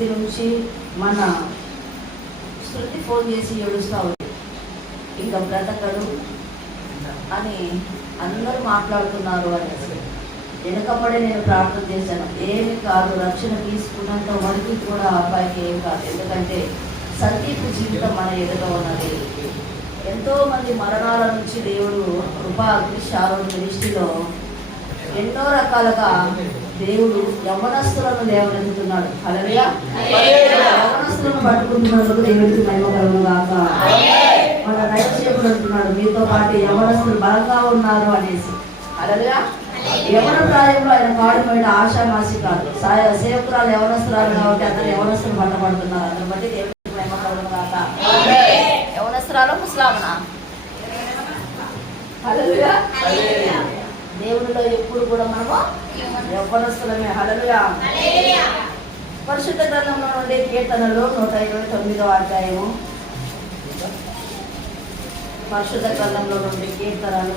స్థితి నుంచి మన శృతి ఫోన్ చేసి ఏడుస్తూ ఉంది, ఇంకా బ్రతకడు అని అందరూ మాట్లాడుతున్నారు అనేసి. వెనుకబడే నేను ప్రార్థన చేశాను, ఏమి కాదు, రక్షణ తీసుకున్నంత వరకు కూడా అబ్బాయికి ఏం కాదు. ఎందుకంటే సందీప్ జీవితం మన ఎదుట ఉన్నది. ఎంతోమంది మరణాల నుంచి దేవుడు కృపా అగ్నిశారం దృష్టిలో ఎన్నో రకాలుగా దేవుడు యవ్వనస్తులను లేవనెత్తుతున్నాడు. హల్లెలూయా. యవ్వనస్తులను పట్టుకుంటున్నందుకు దేవుడికి మహిమ కలుగును గాక. మన దైవసేవకుడు అంటున్నాడు, మీతో పాటు యవ్వనస్తులు బలంగా ఉన్నారు అనేసి. హల్లెలూయా. యవ్వన ప్రాయంలో ఆయన కాడు మీద ఆశామాసి కాదు, సేవకురాలు యవ్వనస్తురాలు కాబట్టి అందరూ యవ్వనస్తులు పట్టబడుతున్నారు. అందుని బట్టి దేవుడికి మహిమ కలుగును గాక. యవ్వనస్తురాలు ముస్లామనా? హల్లెలూయా. దేవునిలో ఎప్పుడు కూడా మనము యవ్వనస్తులమే. హల్లెలూయా. పరిశుద్ధ గ్రంథంలో నుండి కీర్తనలు 129వ అధ్యాయము. పరిశుద్ధ గ్రంథంలో నుండి కీర్తనలు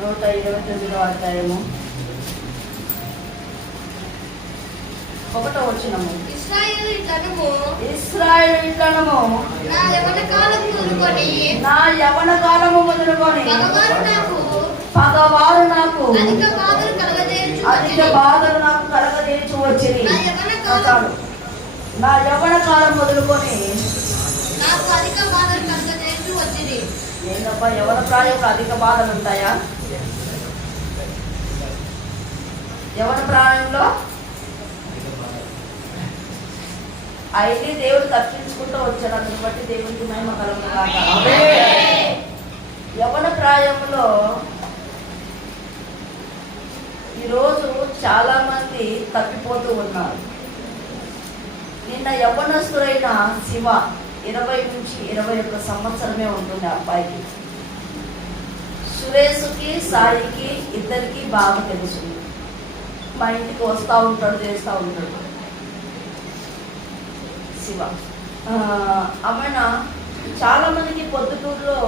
129వ అధ్యాయము 1వ వచనము. ఇశ్రాయేలు ఇట్లనము, నా యవ్వన కాలము మొదలుకొని పగవారు నాకు అధిక బాధలు నాకు కలగజేయచ్చు వచ్చింది. నా యవ్వన కాలం మొదలుకొని నాకు అధిక బాధలు కలగజేయచ్చు వచ్చింది. ఏంటబ్బా యవ్వన ప్రాయంలో అధిక బాధలు ఉంటాయా? యవ్వన ప్రాయంలో అయితే దేవుడు తప్పించుకుంటూ వచ్చాడు. అందుని బట్టి దేవుడికి మహిమ కలుగును గాక. యవ్వన ప్రాయంలో ఈరోజు చాలా మంది తప్పిపోతూ ఉన్నారు. నిన్న యవ్వనస్తుడైన శివ 20 నుంచి 21 సంవత్సరమే ఉంటుంది ఆ అబ్బాయికి. సురేష్కి సాయికి ఇద్దరికి బాగా తెలుసు. మా ఇంటికి వస్తూ ఉంటాడు, చేస్తూ ఉంటాడు. శివ అమ్మాయిన చాలా మందికి పొద్దుటూరులో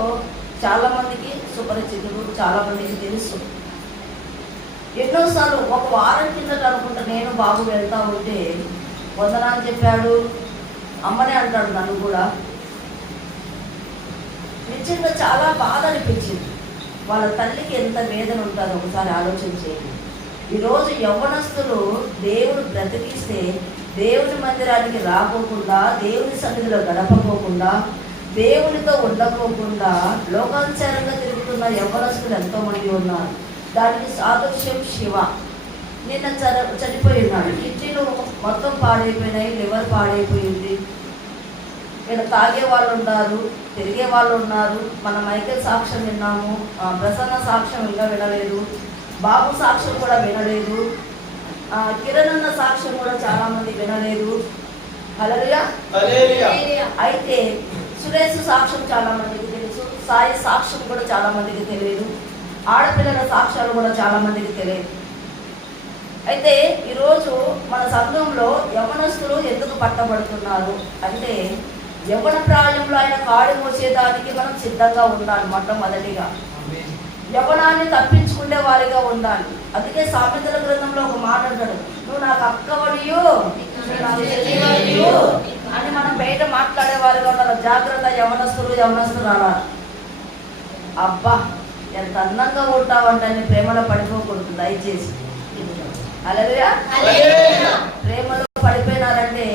చాలా మందికి సుపరిచితుడు, చాలా మందికి తెలుసు. ఎన్నోసార్లు ఒక వారం కిందట అనుకుంటా నేను బాబు వెళ్తా ఉంటే వందనాలు చెప్పాడు, అమ్మనే అంటాడు నన్ను కూడా. నిజంగా చాలా బాధ అనిపించింది. వాళ్ళ తల్లికి ఎంత వేదన ఉంటుందో ఒకసారి ఆలోచన చేయండి. ఈరోజు యవ్వనస్తులు దేవుడు బ్రతికిస్తే దేవుని మందిరానికి రాకోకుండా, దేవుని సన్నిధిలో గడపకోకుండా, దేవునితో ఉండకోకుండా లోకానుసారంగా తిరుగుతున్న యవ్వనస్తులు ఎంతోమంది ఉన్నారు. దానికి సాదృశ్యం శివ. నిన్న చనిపోయి ఉన్నాడు. కిడ్నీలు మొత్తం పాడైపోయినాయి, లివర్ పాడైపోయింది. ఇక్కడ తాగే వాళ్ళు ఉన్నారు, తిరిగే వాళ్ళు ఉన్నారు. మన మైకేల్ సాక్ష్యం విన్నాము, ప్రసన్న సాక్ష్యం ఇంకా వినలేదు, బాబు సాక్ష్యం కూడా వినలేదు, కిరణ్ అన్న సాక్ష్యం కూడా చాలా మంది వినలేదు. హల్లెలూయా. అయితే సురేష్ సాక్ష్యం చాలా మందికి తెలుసు, సాయి సాక్ష్యం కూడా చాలా మందికి తెలియదు, ఆడపిల్లల సాక్ష్యాలు కూడా చాలా మందికి తెలియదు. అయితే ఈరోజు మన సంఘంలో యవ్వనస్తులు ఎందుకు పట్టబడుతున్నారు అంటే, యవ్వన ప్రాయంలో ఆయన కాడి మోసేదానికి మనం సిద్ధంగా ఉండాలి. మొట్టమొదటిగా యవ్వనాన్ని తప్పించుకునే వారిగా ఉండాలి. అందుకే సామెతల గ్రంథంలో ఒక మాట అంటాడు, నువ్వు నాకు అక్కవడియు అని మనం బయట మాట్లాడేవారుగా ఉండాలి. జాగ్రత్త యవ్వనస్తులు అన్నారు. అబ్బా ఎంత అందంగా ఉంటావంటే అని ప్రేమలో పడిపోకూడదు దయచేసి. హల్లెలూయా. ప్రేమలో పడిపోయినారంటే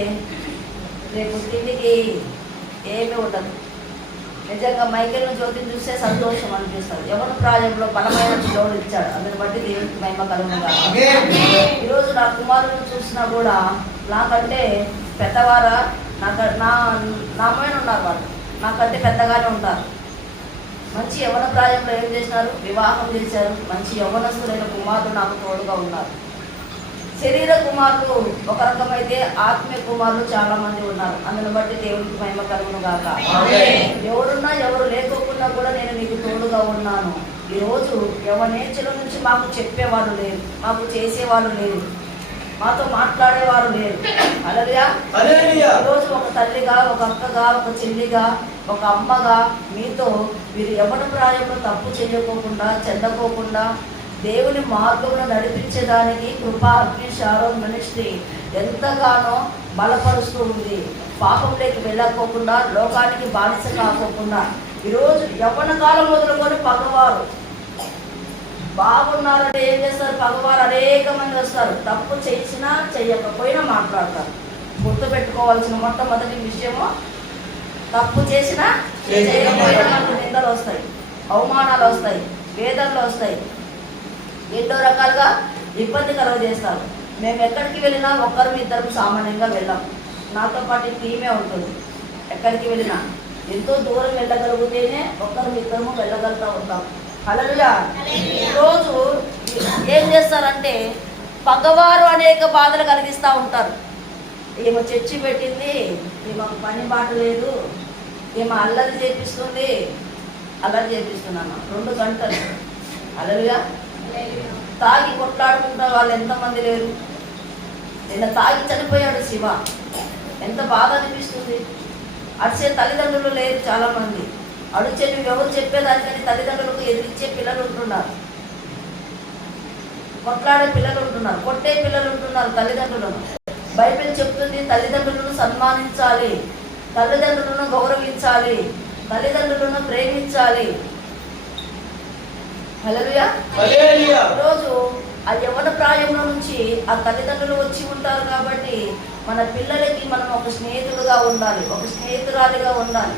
రేపు తిండికి ఏమీ ఉండదు. నిజంగా మైకేల్ జ్యోతిని చూస్తే సంతోషం అనిపిస్తుంది. యవ్వన ప్రాయంలో బలమైన దేవుడు ఇచ్చాడు. అందుని బట్టి దేవుడికి మహిమ కలుగును గాక. ఈరోజు నా కుమారులను చూసినా కూడా నాకంటే పెద్దవారా, నా అమ్మాయిన ఉన్నారు, వాళ్ళు నాకంటే పెద్దగానే ఉంటారు. మంచి యవ్వన ప్రాయంలో ఏం చేసినారు, వివాహం చేశారు. మంచి యవ్వనస్తులైన కుమారులు నాకు తోడుగా ఉన్నారు. శరీర కుమారులు ఒక రకమైతే ఆత్మీయ కుమారులు చాలా మంది ఉన్నారు. అందుని బట్టి దేవుడికి మహిమ కలుగును గాక. ఎవరున్నా ఎవరు లేకోకుండా కూడా నేను నీకు తోడుగా ఉన్నాను. ఈరోజు యవ్వనేచ్ఛల నుంచి మాకు చెప్పేవాళ్ళు లేరు, మాకు చేసేవాళ్ళు లేరు, మాతో మాట్లాడేవారు లేరు. హల్లెలూయా. ఈరోజు ఒక తల్లిగా, ఒక అక్కగా, ఒక చెల్లిగా, ఒక అమ్మగా మీతో మీరు యవ్వన ప్రాయంలో తప్పు చేయకోకుండా, చెందకోకుండా, దేవుని మార్గంలో నడిపించేదానికి కృపా అగ్ని షారోన్ మినిస్ట్రీ ఎంతగానో బలపరుస్తూ ఉంది. పాపంలోకి వెళ్ళకపోకుండా, లోకానికి బానిస కాకోకుండా. ఈరోజు యవ్వన కాలం మొదలుకొని పగవారు బాగున్నారంటే ఏం చేస్తారు? పగవారు అనేక మంది వస్తారు. తప్పు చేసినా చెయ్యకపోయినా మాట్లాడతారు. గుర్తుపెట్టుకోవాల్సిన మొట్టమొదటి విషయము, తప్పు చేసినా చేయకపోయినా మనకు నిందలు వస్తాయి, అవమానాలు వస్తాయి, వేదనలు వస్తాయి, ఎన్నో రకాలుగా ఇబ్బంది కలుగజేస్తారు. మేము ఎక్కడికి వెళ్ళినా ఒక్కరు ఇద్దరు సామాన్యంగా వెళ్ళాం. నాతో పాటు టీమే ఉంటుంది. ఎక్కడికి వెళ్ళినా ఎంతో దూరం వెళ్ళగలిగితేనే ఒక్కరు ఇద్దరము వెళ్ళగలుగుతూ ఉంటాం. హల్లెలూయా. ఈరోజు ఏం చేస్తారంటే పగవారు అనేక బాధలు కలిగిస్తూ ఉంటారు. ఈమె చర్చి పెట్టింది, ఈమెకు పని బాట లేదు, ఈమె అల్లరి చేపిస్తుంది. అల్లరి చేపిస్తున్నాను 2 గంటలు. హల్లెలూయా. తాగి కొట్లాడుకుంటా వాళ్ళు ఎంతమంది లేరు. నిన్న తాగి చనిపోయాడు శివ. ఎంత బాధ అనిపిస్తుంది. అడిచే తల్లిదండ్రులు లేరు చాలామంది. అడిచే నువ్వు ఎవరు చెప్పేదానికని తల్లిదండ్రులకు ఎదిరించే పిల్లలు ఉంటున్నారు, కొట్లాడే పిల్లలు ఉంటున్నారు, కొట్టే పిల్లలు ఉంటున్నారు తల్లిదండ్రులను. బైబిల్ చెప్తుంది తల్లిదండ్రులను సన్మానించాలి, తల్లిదండ్రులను గౌరవించాలి, తల్లిదండ్రులను ప్రేమించాలి. హల్లెలూయా. ఈరోజు ఆ యవ్వన ప్రాయంలో నుంచి ఆ తల్లిదండ్రులు వచ్చి ఉంటారు కాబట్టి మన పిల్లలకి మనం ఒక స్నేహితుడుగా ఉండాలి, ఒక స్నేహితురాలిగా ఉండాలి.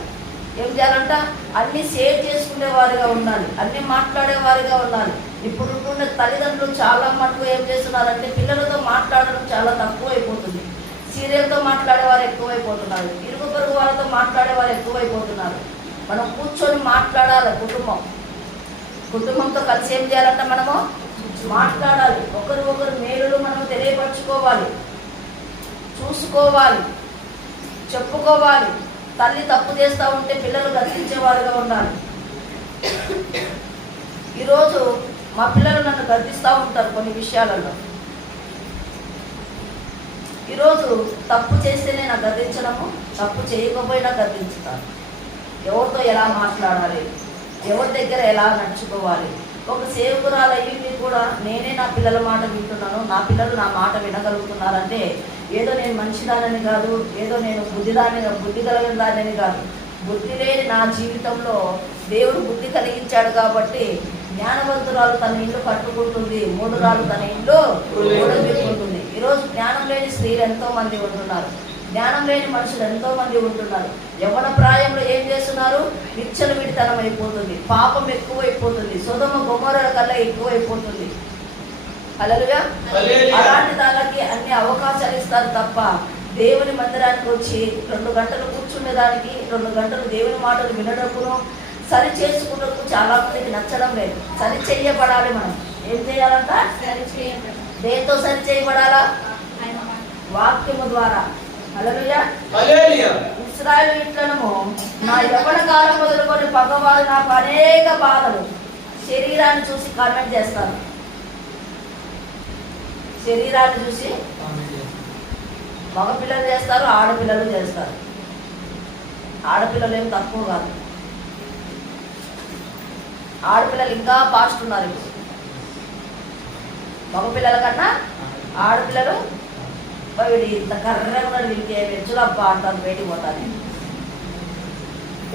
ఏం చేయాలంట? అన్నీ షేర్ చేసుకునే వారిగా ఉండాలి, అన్నీ మాట్లాడే వారిగా ఉండాలి. ఇప్పుడు ఉంటున్న తల్లిదండ్రులు చాలా మటుకు ఏం చేస్తున్నారంటే పిల్లలతో మాట్లాడడం చాలా తక్కువ అయిపోతుంది. సీరియల్తో మాట్లాడేవారు ఎక్కువైపోతున్నారు, ఇరుగు పొరుగు వాళ్ళతో మాట్లాడేవారు ఎక్కువైపోతున్నారు. మనం కూర్చొని మాట్లాడాలి. కుటుంబంతో కలిసి ఏం చేయాలంట? మనము మాట్లాడాలి. ఒకరు మేలులు మనం తెలియపరచుకోవాలి, చూసుకోవాలి, చెప్పుకోవాలి. తల్లి తప్పు చేస్తూ ఉంటే పిల్లలు గర్దించేవారుగా ఉండాలి. ఈరోజు మా పిల్లలు నన్ను గర్దిస్తూ ఉంటారు కొన్ని విషయాలలో. ఈరోజు తప్పు చేస్తేనే నాకు గర్దించడము, తప్పు చేయకపోయినా గర్దించుతాను. ఎవరితో ఎలా మాట్లాడాలి, ఎవరి దగ్గర ఎలా నడుచుకోవాలి. ఒక సేవకురాలు అయ్యింది కూడా నేనే నా పిల్లల మాట వింటున్నాను, నా పిల్లలు నా మాట వినగలుగుతున్నారంటే ఏదో నేను మంచిదానని కాదు, ఏదో నేను బుద్ధి కలిగిన దానని కాదు. బుద్ధి లేని నా జీవితంలో దేవుడు బుద్ధి కలిగించాడు కాబట్టి జ్ఞానవంతురాలు తన ఇల్లు కట్టుకుంటుంది, మూఢురాలు తన ఇల్లు ఊడబెట్టుకుంటుంది. ఈరోజు జ్ఞానం లేని స్త్రీలు ఎంతో మంది ఉంటున్నారు, జ్ఞానం లేని మనుషులు ఎంతో మంది ఉంటున్నారు. యవ్వన ప్రాయంలో ఏం చేస్తున్నారు? విచ్చలవిడితనం అయిపోతుంది, పాపం ఎక్కువైపోతుంది, సొదొమ గొమొర్రా కల్లా ఎక్కువైపోతుంది. హల్లెలూయా. అలాంటి దానికి అన్ని అవకాశాలు ఇస్తారు తప్ప దేవుని మందిరానికి వచ్చి 2 గంటలు కూర్చునేదానికి, 2 గంటలు దేవుని మాటలు వినడమును సరి చేసుకున్నకు చాలా మందికి నచ్చడం లేదు. సరి చేయబడాలి. మనం ఏం చేయాలంట? దేంతో సరి చేయబడాలా? వాక్యము ద్వారా. హల్లెలూయా. ఇశ్రాయేలీయులను నా యవ్వన కాలం మొదలుకొని పగవారు నాకు అనేక బాధలు. శరీరాన్ని చూసి కామెంట్ చేస్తారు, శరీరాన్ని చూసి మగపిల్లలు చేస్తారు, ఆడపిల్లలు చేస్తారు. ఆడపిల్లలు ఏం తక్కువ కాదు, ఆడపిల్లలు ఇంకా ఫాస్ట్ ఉన్నారు. ఇప్పుడు మగపిల్లల కన్నా ఆడపిల్లలు వీడు ఇంత కర్రగా ఉన్నాడు, వీడికి వెచ్చులబ్బా అంటారు. బయటికి పోతాను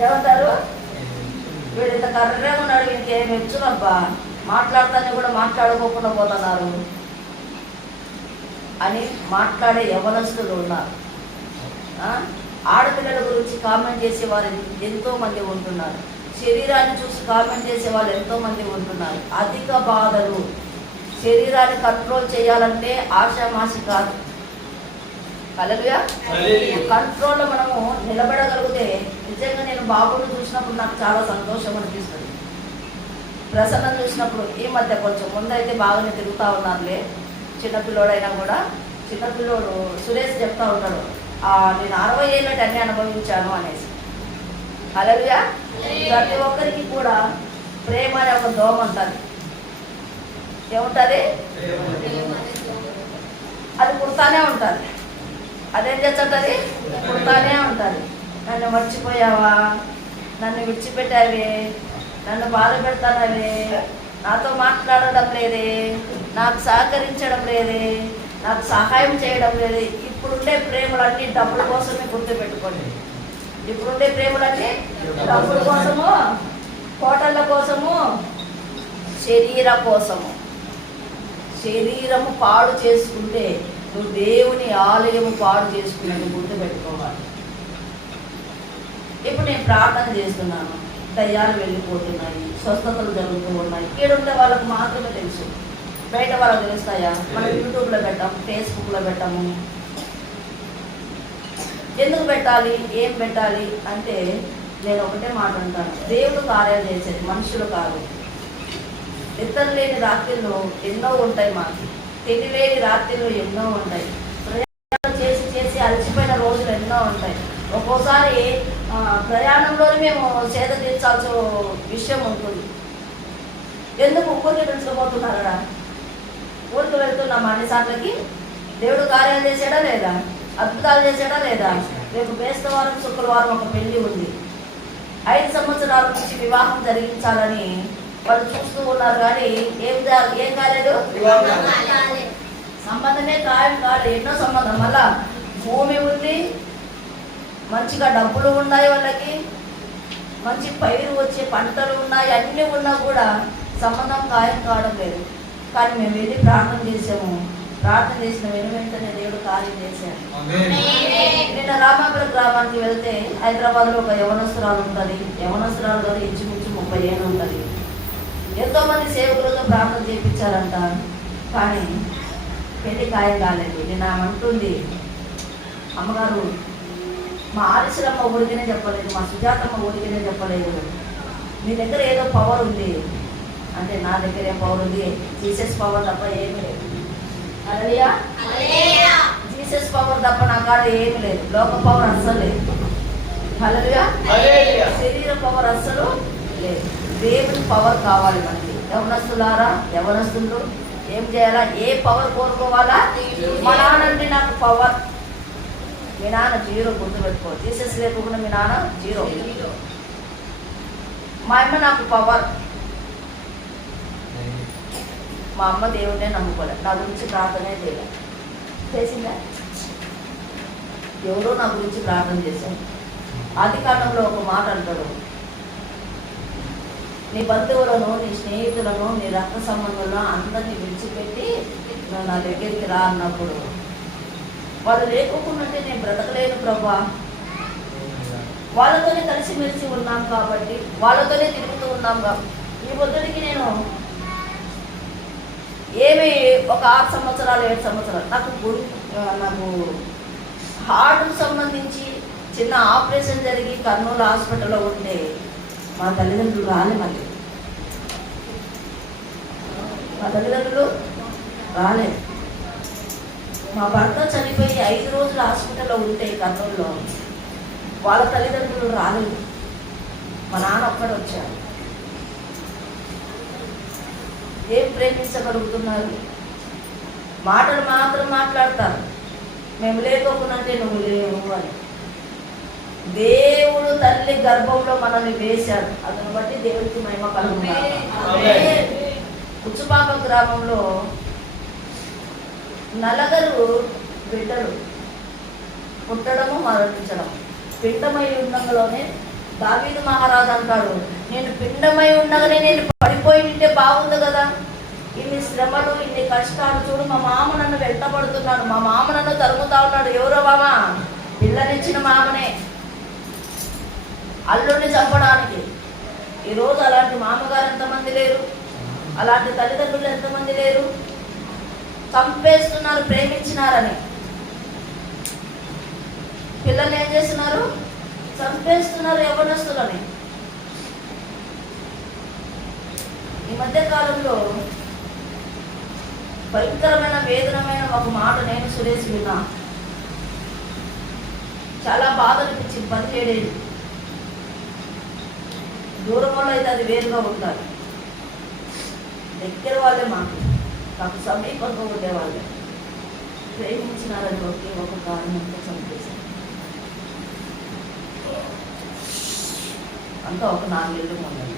ఏమంటారు? వీడు ఇంత కర్రగా ఉన్నాడు, వీడికి ఏం వెచ్చులబ్బా, మాట్లాడతానే కూడా మాట్లాడుకోకుండా పోతున్నారు అని మాట్లాడే యవ్వనస్తులు ఉన్నారు. ఆడపిల్లల గురించి కామెంట్ చేసేవారు ఎంతోమంది ఉంటున్నారు. శరీరాన్ని చూసి కామెంట్ చేసే వాళ్ళు ఎంతోమంది ఉంటున్నారు. అధిక బాధలు. శరీరాన్ని కంట్రోల్ చేయాలంటే ఆషామాషి కాదు. హల్లెలూయా. కంట్రోల్లో మనము నిలబడగలిగితే నిజంగా నేను బాబుని చూసినప్పుడు నాకు చాలా సంతోషం అనిపిస్తుంది. ప్రసన్నం చూసినప్పుడు ఈ మధ్య కొంచెం ముందైతే బాగానే తిరుగుతూ ఉన్నారులే. చిన్నపిల్లోడైనా కూడా, చిన్నపిల్లోడు సురేష్ చెప్తా ఉంటాడు, నేను 60 ఏళ్ళకి అన్నీ అనుభవించాను అనేసి. హల్లెలూయా. ప్రతి ఒక్కరికి కూడా ప్రేమ అనే ఒక దోమ ఉంటుంది. ఏముంటుంది? అది పుడతానే ఉంటుంది. అదేం చేస్తుంటుంది? పుడతానే ఉంటుంది. నన్ను మర్చిపోయావా, నన్ను విడిచిపెట్టావే, నన్ను బాధ పెడతానవే, నాతో మాట్లాడడం లేదే, నాకు సహకరించడం లేదే, నాకు సహాయం చేయడం లేదే. ఇప్పుడుండే ప్రేమలన్నీ డబ్బుల కోసమే గుర్తుపెట్టుకోండి. ఇప్పుడుండే ప్రేమలన్నీ డబ్బుల కోసము, హోటళ్ళ కోసము, శరీరం కోసము. శరీరము పాడు చేసుకుంటే నువ్వు దేవుని ఆలయము పాడు చేసుకున్నట్టు గుర్తుపెట్టుకోవాలి. ఇప్పుడు నేను ప్రార్థన చేస్తున్నాను, దయ్యాలు వెళ్ళిపోతున్నాయి, స్వస్థతలు జరుగుతూ ఉన్నాయి. ఈడుండే వాళ్ళకు మాత్రమే తెలుసు, బయట వాళ్ళకి తెలుస్తాయా? మనం యూట్యూబ్లో పెట్టాము, ఫేస్బుక్లో పెట్టాము. ఎందుకు పెట్టాలి, ఏం పెట్టాలి అంటే నేను ఒకటే మాట అంటాను, దేవుడు కార్యాలు చేసేది మనుషులు కాదు. నిద్ర లేని రాత్రిళ్ళు ఎన్నో ఉంటాయి, మాకు తెలియలేని రాత్రిళ్ళు ఎన్నో ఉంటాయి, ప్రయాణం చేసి చేసి అలసిపోయిన రోజులు ఎన్నో ఉంటాయి. ఒక్కోసారి ప్రయాణంలోనే మేము సేద తీర్చాల్సిన విషయం ఉంటుంది. ఎందుకు ఊరికి పిలుచుకుపోతున్నారా? ఊరికి వెళ్తున్నాం అన్నిసార్లకి. దేవుడు కార్యాలు చేసాడా లేదా? అద్భుతాలు చేసాడా లేదా? రేపు బేస్తవారం శుక్రవారం ఒక పెళ్లి ఉంది. 5 సంవత్సరాల నుంచి వివాహం జరిగించాలని వాళ్ళు చూస్తూ ఉన్నారు, కానీ ఏం కాలేదు, సంబంధమే ఖాయం కాలేదు. ఎన్నో సంబంధం, మళ్ళా భూమి ఉంది, మంచిగా డబ్బులు ఉన్నాయి, వాళ్ళకి మంచి పైరు వచ్చే పంటలు ఉన్నాయి, అన్నీ ఉన్నా కూడా సంబంధం ఖాయం కావడం లేదు. కానీ మేము వెళ్ళి ప్రార్థన చేసాము. ప్రార్థన చేసిన వెంటనే దేవుడు కార్యం చేశాడు. నిన్న రామాపురం గ్రామానికి వెళ్తే హైదరాబాద్లో ఒక యవనస్తురాలు ఉంటుంది. యవనస్తురాలు గారు ఇంచుమించు 30 ఏళ్ళు ఉంటుంది. ఎంతోమంది సేవకులతో ప్రార్థన చేయించారంట, కానీ పెళ్లి ఖాయం కాలేదు. నేను ఆమె అంటుంది, అమ్మగారు మా ఆరిశ్రమ్మ ఊరికనే చెప్పలేదు, మా సుజాతమ్మ ఊరికనే చెప్పలేదు, మీ దగ్గర ఏదో పవర్ ఉంది అంటే. నా దగ్గర ఏం పవర్ ఉంది? జీసస్ పవర్ తప్ప ఏమీ లేదు. హల్లెలూయా, జీసస్ పవర్ తప్ప నా కాడ ఏమీ లేదు. లోక పవర్ అస్సలు లేదు. హల్లెలూయా, శరీర పవర్ అస్సలు లేదు. దేవుని పవర్ కావాలి మనకి. యవనస్తులారా, యవనస్తులు ఏం చేయాలా? ఏ పవర్ కోరుకోవాలా? మా నాన్నండి నాకు పవర్. మీ నాన్న 0 గుర్తుపెట్టుకో. జీసస్ లేకుండా మీ నాన్న 0. మా అమ్మ నాకు పవర్. మా అమ్మ దేవుడినే నమ్ముకోలేదు, నా గురించి ప్రార్థనే చేయలేదు. చేసిందా? ఎవరో నా గురించి ప్రార్థన చేశాను. ఆది కాలంలో ఒక మాట అంటాడు, నీ బంధువులను, నీ స్నేహితులను, నీ రక్త సంబంధులను అందరినీ విడిచిపెట్టి నా దగ్గరికి రా అన్నప్పుడు, వాళ్ళు లేకోకుండా నేను బ్రతకలేను ప్రభా, వాళ్ళతోనే కలిసిమెలిసి ఉన్నాం కాబట్టి, వాళ్ళతోనే తిరుగుతూ ఉన్నాం కాబట్టి, ఈ బుద్ధుడికి నేను ఏమి ఒక 6 సంవత్సరాలు 7 సంవత్సరాలు నాకు హార్ట్కు సంబంధించి చిన్న ఆపరేషన్ జరిగి కర్నూలు హాస్పిటల్లో ఉంటే మా తల్లిదండ్రులు రాలే. మళ్ళీ మా తల్లిదండ్రులు రాలేదు. మా భర్త చనిపోయి 5 రోజులు హాస్పిటల్లో ఉంటే కర్నూలులో వాళ్ళ తల్లిదండ్రులు రాలేదు. మా నాన్న ఒక్కడు వచ్చాడు. ఏం ప్రేమించగలుగుతున్నారు? మాటలు మాత్రం మాట్లాడతారు, మేము లేకోకున్నంటే నువ్వు లేవు అని. దేవుడు తల్లి గర్భంలో మనల్ని వేశాడు, అతను బట్టి దేవుడికి మహిమ కలుగుతుంది. ఉచ్చుపాక గ్రామంలో నలుగురు బిడ్డలు పుట్టడము మరణించడం. పిండమై ఉండగానే దావీదు మహారాజు అంటాడు, నేను పిండమై ఉండగానే నేను పడిపోయి ఉంటే బాగుంది కదా, ఇన్ని శ్రమలు, ఇన్ని కష్టాలు, చూడు మా మామ నన్ను వెంటబడుతున్నాడు, మా మామ నన్ను తరుగుతా ఉన్నాడు. ఎవరో మామ? పిల్లనిచ్చిన మామనే, అల్లుడిని చంపడానికి. ఈరోజు అలాంటి మామగారు ఎంతమంది లేరు, అలాంటి తల్లిదండ్రులు ఎంతమంది లేరు. చంపేస్తున్నారు ప్రేమించినారని. పిల్లల్ని ఏం చేస్తున్నారు? చంపేస్తున్నారు యవ్వనస్తులని. ఈ మధ్య కాలంలో భయంకరమైన వేదనమైన ఒక మాట నేను సురేష్ విన్నా. చాలా బాధ అనిపించింది. 17 ఏళ్ళు. దూరం వల్ల అయితే అది వేరుగా ఉంటారు, దగ్గర వాళ్ళే నాకు సమీపంగా ఉండేవాళ్ళే. ప్రేమించినారని ఒకే ఒక కారణంతో చంపేశారు. అంతా ఒక 4 ఏళ్ళు ఉన్నది.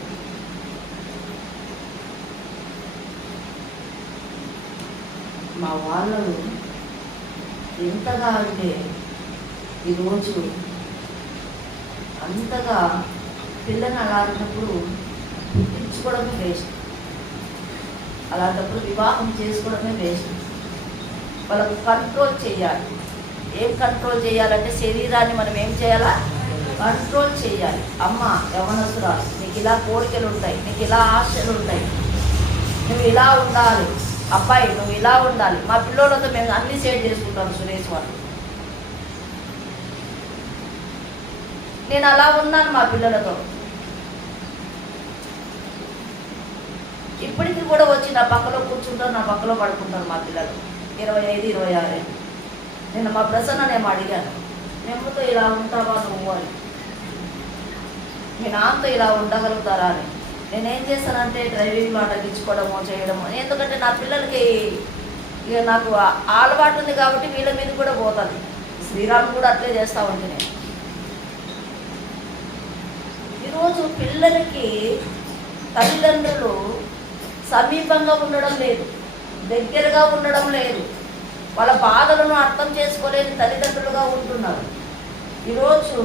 మా వాళ్ళు ఎంతగా అంటే ఈరోజు అంతగా పిల్లల్ని అలాంటప్పుడు పుట్టించుకోవడమే వేస్ట్, అలాంటప్పుడు వివాహం చేసుకోవడమే వేస్ట్. వాళ్ళకు కంట్రోల్ చేయాలి. ఏం కంట్రోల్ చేయాలంటే శరీరాన్ని మనం ఏం చేయాలా? కంట్రోల్ చేయాలి. అమ్మ యవ్వనస్తురా, నీకు ఇలా కోరికలు ఉంటాయి, నీకు ఇలా ఆశలు ఉంటాయి, నువ్వు ఇలా ఉండాలి. అబ్బాయి నువ్వు ఇలా ఉండాలి. మా పిల్లలతో మేము అన్ని షేర్ చేసుకుంటాం. సురేష్ వాళ్ళు, నేను అలా ఉన్నాను మా పిల్లలతో. ఇప్పటికీ కూడా వచ్చి నా పక్కలో కూర్చుంటారు, నా పక్కలో పడుకుంటారు మా పిల్లలు. 25, 26. నేను మా ప్రసన్ననేమో అడిగాను, నెమ్మతో ఇలా ఉంటావా నువ్వు అని, మీ నాన్నతో ఇలా ఉండగలుగుతారా అని. నేనేం చేస్తానంటే డ్రైవింగ్లో అడ్డగించుకోవడమో చేయడమో, ఎందుకంటే నా పిల్లలకి ఇక నాకు అలవాటు ఉంది కాబట్టి వీళ్ళ మీద కూడా పోతుంది. శ్రీరామ్ కూడా అట్లే చేస్తూ ఉంటే నేను ఈరోజు పిల్లలకి తల్లిదండ్రులు సమీపంగా ఉండడం లేదు, దగ్గరగా ఉండడం లేదు. వాళ్ళ బాధలను అర్థం చేసుకోలేని తల్లిదండ్రులుగా ఉంటున్నారు. ఈరోజు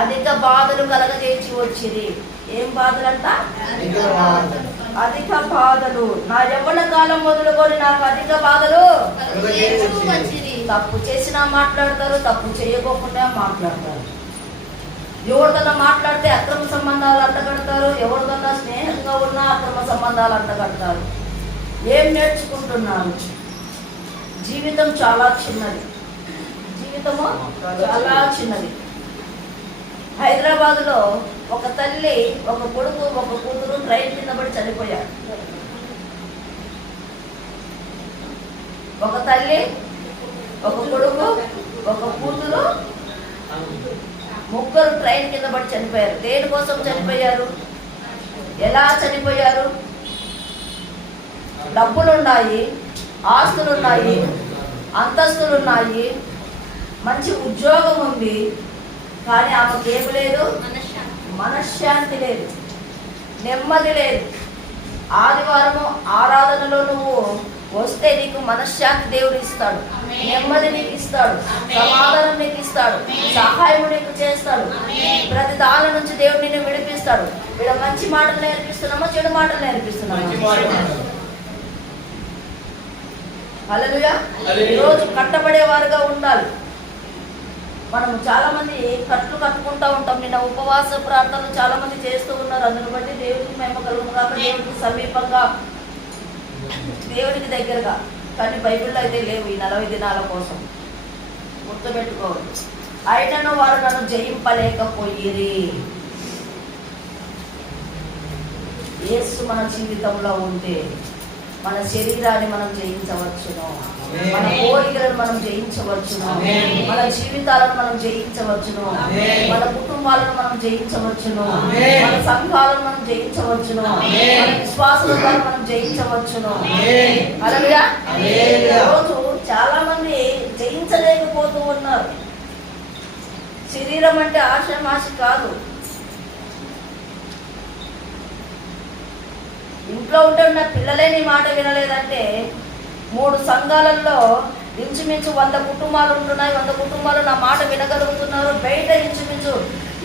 అధిక బాధలు కలగజేసి వచ్చింది. ఏం బాధలంట? అధిక బాధలు. నా యవ్వన కాలం మొదలుకొని నాకు అధిక బాధలు. తప్పు చేసినా మాట్లాడతారు, తప్పు చేయకోకుండా మాట్లాడతారు. ఎవరిదన్నా మాట్లాడితే అక్రమ సంబంధాలు అంటగడతారు, ఎవరిదన్నా స్నేహంగా ఉన్నా అక్రమ సంబంధాలు అంటగడతారు. ఏం నేర్చుకుంటున్నారు? జీవితం చాలా చిన్నది, జీవితము చాలా చిన్నది. హైదరాబాదులో ఒక తల్లి, ఒక కొడుకు, ఒక కూతురు ట్రైన్ కింద పడి చనిపోయారు. ఒక తల్లి, ఒక కొడుకు, ఒక కూతురు, ముగ్గురు ట్రైన్ కింద పడి చనిపోయారు. దేనికోసం చనిపోయారు? ఎలా చనిపోయారు? డబ్బులున్నాయి, ఆస్తులున్నాయి, అంతస్తులున్నాయి, మంచి ఉద్యోగం ఉంది, కానీ ఆమెకు ఏమి లేదు? మనశ్శాంతి లేదు, నెమ్మది లేదు. ఆదివారము ఆరాధనలో నువ్వు వస్తే నీకు మనశ్శాంతి దేవుడు ఇస్తాడు, నెమ్మది నీకు ఇస్తాడు, సమాధానం నీకు ఇస్తాడు, సహాయం నీకు చేస్తాడు. ప్రతి దాని నుంచి దేవుడు నిన్ను విడిపిస్తాడు. వీళ్ళ మంచి మాటలు నేర్పిస్తున్నామో చెడు మాటలు నేర్పిస్తున్నామో? హల్లెలూయా. ఈరోజు కట్టబడేవారుగా ఉండాలి. మనం చాలా మంది కట్లు కట్టుకుంటూ ఉంటాం. నిన్న ఉపవాస ప్రార్థనలు చాలా మంది చేస్తూ ఉన్నారు. అందుని బట్టి దేవుడికి మహిమ కలుగును గాక. దేవుడికి సమీపంగా, దేవుడికి దగ్గరగా. కానీ బైబిల్లో అయితే లేవు ఈ 40 దినాల కోసం. గుర్తుపెట్టుకోవాలి. అయినను వారు నన్ను జయింపలేకపోయిరి. యేసు మన జీవితంలో ఉంటే మన శరీరాన్ని మనం జయించవచ్చును, మన కోరికలను మనం జయించవచ్చును, మన జీవితాలను మనం జయించవచ్చును, మన కుటుంబాలను మనం జయించవచ్చును, మన సంఘాలను మనం జయించవచ్చును, మన విశ్వాసాలను మనం జయించవచ్చును. అలాగా రోజు చాలా మంది జయించలేకపోతూ ఉన్నారు. శరీరం అంటే ఆశమాశ కాదు. ఇంట్లో ఉంటే ఉన్న పిల్లలే నీ మాట వినలేదంటే 3 సంఘాలలో ఇంచుమించు 100 కుటుంబాలు ఉంటున్నాయి. 100 కుటుంబాలు నా మాట వినగలుగుతున్నారు. బయట ఇంచుమించు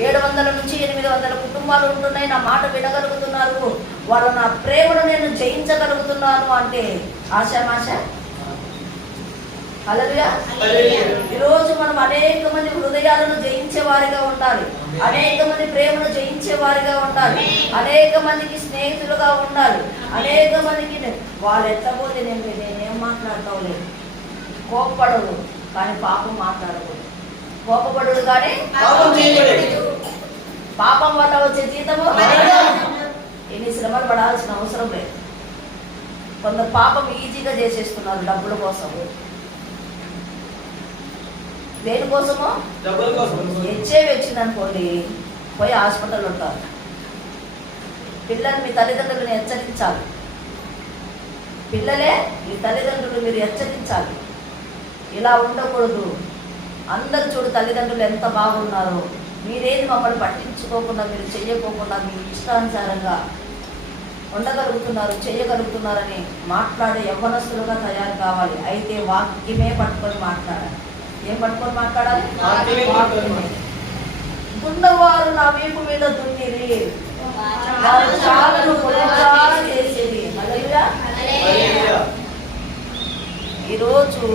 700 నుంచి 800 కుటుంబాలు ఉంటున్నాయి, నా మాట వినగలుగుతున్నారు. వాళ్ళు నా ప్రేమను నేను జయించగలుగుతున్నాను అంటే ఆశామాశ? హల్లెలూయా. ఈరోజు మనం అనేక మంది హృదయాలను జయించే వారిగా ఉండాలి, అనేక మంది ప్రేమను జయించే వారిగా ఉండాలి, అనేక మందికి స్నేహితులుగా ఉండాలి, అనేక మందికి వాళ్ళు ఎత్తపోతే నేనేం మాట్లాడతావు లేదు. కోపపడదు కానీ పాపం మాట్లాడకూడదు, కోపపడదు కానీ పాపం వల్ల వచ్చే జీతము ఎన్ని శ్రమలు పడాల్సిన అవసరం లేదు. కొందరు పాపం ఈజీగా చేసేస్తున్నారు డబ్బుల కోసం. దేనికోసమో? హెచ్ఐవి వచ్చిందనుకోండి, పోయి హాస్పిటల్ ఉంటారు. పిల్లలు మీ తల్లిదండ్రులను హెచ్చరించాలి. పిల్లలే మీ తల్లిదండ్రులు మీరు హెచ్చరించాలి. ఇలా ఉండకూడదు. అందరూ చూడు తల్లిదండ్రులు ఎంత బాగున్నారో, మీరేది మమ్మల్ని పట్టించుకోకుండా, మీరు చెయ్యకోకుండా మీ ఇష్టానుసారంగా ఉండగలుగుతున్నారు, చేయగలుగుతున్నారని మాట్లాడే యవ్వనస్తులుగా తయారు కావాలి. అయితే వాక్యమే పట్టుకొని మాట్లాడాలి. ఏం పట్టుకొని మాట్లాడాలి? వాక్యమే. దున్నవారు నా వీపు మీద దున్నిరి, వారు చాలను పొడుగుగా చేసేది. హల్లెలూయా. ఈరోజు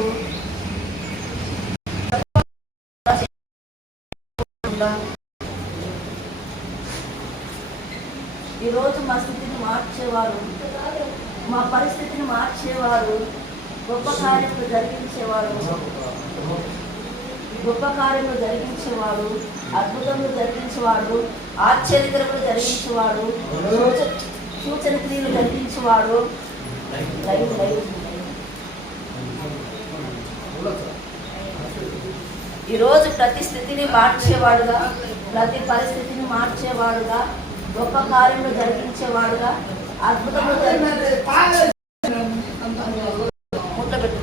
ఈరోజు మా స్థితిని మార్చేవారు, మా పరిస్థితిని మార్చేవారు, గొప్ప కార్యములు జరిగించేవారు, గొప్ప కార్యములు జరిగించేవాడు, అద్భుతములు జరిగించేవాడు, ఆశ్చర్యకరములు జరిగించేవాడు, సూచన క్రియలు జరిగించేవాడు. ఈరోజు ప్రతి స్థితిని మార్చేవాడుగా, ప్రతి పరిస్థితిని మార్చేవాడుగా, గొప్ప కార్యములు జరిగించేవాడుగా, అద్భుతములు ముట్లబెట్టు.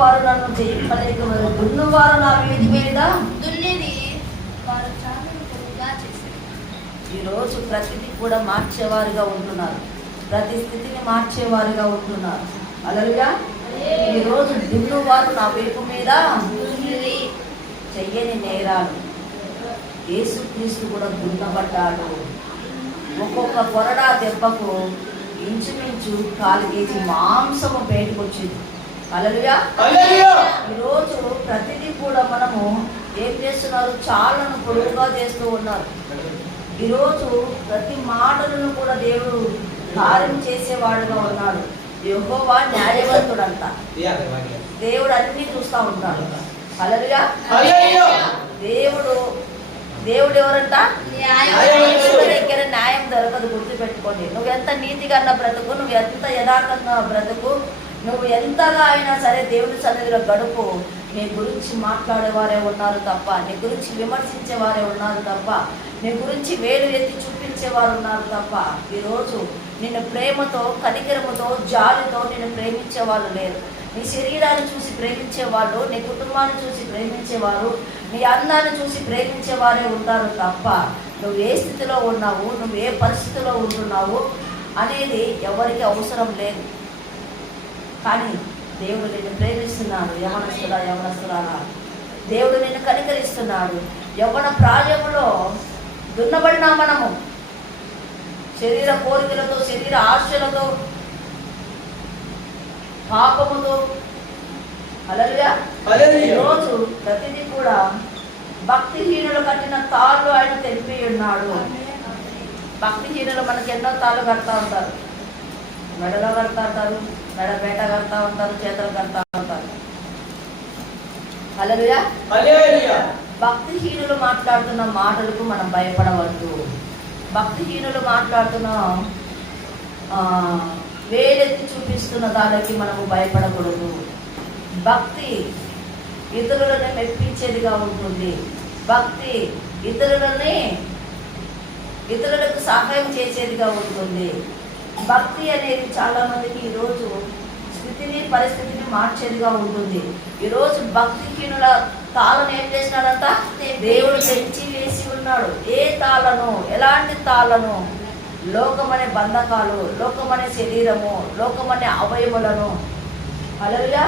వారు నన్ను జయింపలేకపోయారు, దున్నువారు నా వీధి మీద దున్నేది వారు చాలను పొడుగుగా చేశారు. ఈరోజు ప్రతిదీ కూడా మార్చేవారుగా ఉంటున్నారు, ప్రతి స్థితిని మార్చేవారుగా ఉంటున్నారు. హల్లెలూయా. ఈరోజు దున్నువారు నా వీపు మీద చెయ్యని నేరాలు. యేసుక్రీస్తు కూడా దున్నబడ్డాడు. ఒక్కొక్క కొరడా దెబ్బకు ఇంచుమించు 4 కేజీ మాంసము బయటకొచ్చింది. హల్లెలూయా. ఈరోజు ప్రతిదీ కూడా మనము ఏం చేస్తున్నారు? చాలను పొడుగుగా చేస్తూ ఉన్నారు. ఈరోజు ప్రతి మాటలను కూడా దేవుడు కార్యం చేసేవాడుగా ఉన్నాడు. యెహోవా న్యాయవంతుడంట. దేవుడు అన్ని చూస్తూ ఉంటాడు. హల్లెలూయా. దేవుడు ఎవరంట? దగ్గర న్యాయం దొరకదు, గుర్తుపెట్టుకోండి. నువ్వు ఎంత నీతిగా బ్రతుకు, నువ్వు ఎంత యథార్థంగా బ్రతుకు, నువ్వు ఎంతగా అయినా సరే దేవుని సన్నిధిలో గడుపు, నీ గురించి మాట్లాడేవారే ఉన్నారు తప్ప, నీ గురించి విమర్శించేవారే ఉన్నారు తప్ప, నీ గురించి వేలు ఎత్తి చూపించేవారు ఉన్నారు తప్ప, ఈరోజు నిన్ను ప్రేమతో, కనికరముతో, జాలితో నిన్ను ప్రేమించే వాళ్ళు లేరు. నీ శరీరాన్ని చూసి ప్రేమించేవాళ్ళు, నీ కుటుంబాన్ని చూసి ప్రేమించేవారు, నీ అందాన్ని చూసి ప్రేమించేవారే ఉంటారు తప్ప, నువ్వు ఏ స్థితిలో ఉన్నావు, నువ్వు ఏ పరిస్థితిలో ఉంటున్నావు అనేది ఎవరికి అవసరం లేదు. కానీ దేవుడు నిన్ను ప్రేమిస్తున్నాడు. యవనస్తురాలా, దేవుడు నిన్ను కనికరిస్తున్నాడు. యవ్వన ప్రాయంలో దున్నబడినా మనము శరీర కోరికలతో, శరీర ఆశలతో, పాపముతో. హల్లెలూయా. ఈరోజు ప్రతిదీ కూడా భక్తిహీనులు కట్టిన తాళ్ళు ఆయన తెలిపి ఉన్నాడు. భక్తిహీనులు మనకి ఎన్నో తాళ్ళు కడతా ఉంటారు. మెడలో కడతా ఉంటారు, మెడపేట కడతా ఉంటారు, చేతులు కడతా ఉంటారు. హల్లెలూయా. భక్తిహీనులు మాట్లాడుతున్న మాటలకు మనం భయపడవద్దు. భక్తిహీనులు మాట్లాడుతున్న వేలెత్తి చూపిస్తున్న దానికి మనము భయపడకూడదు. భక్తి ఇతరులను మెప్పించేదిగా ఉంటుంది. భక్తి ఇతరులకు సహాయం చేసేదిగా ఉంటుంది. భక్తి అనేది చాలా మందికి ఈరోజు స్థితిని, పరిస్థితిని మార్చేదిగా ఉంటుంది. ఈరోజు భక్తిహీనుల తాళను ఏం చేసినాడంట? దేవుడు తెంచి వేసి ఉన్నాడు. ఏ తాళను? ఎలాంటి తాళను? లోకమనే బంధకాలు, లోకమనే శరీరము, లోకమనే అవయములను, హల్లెలూయా,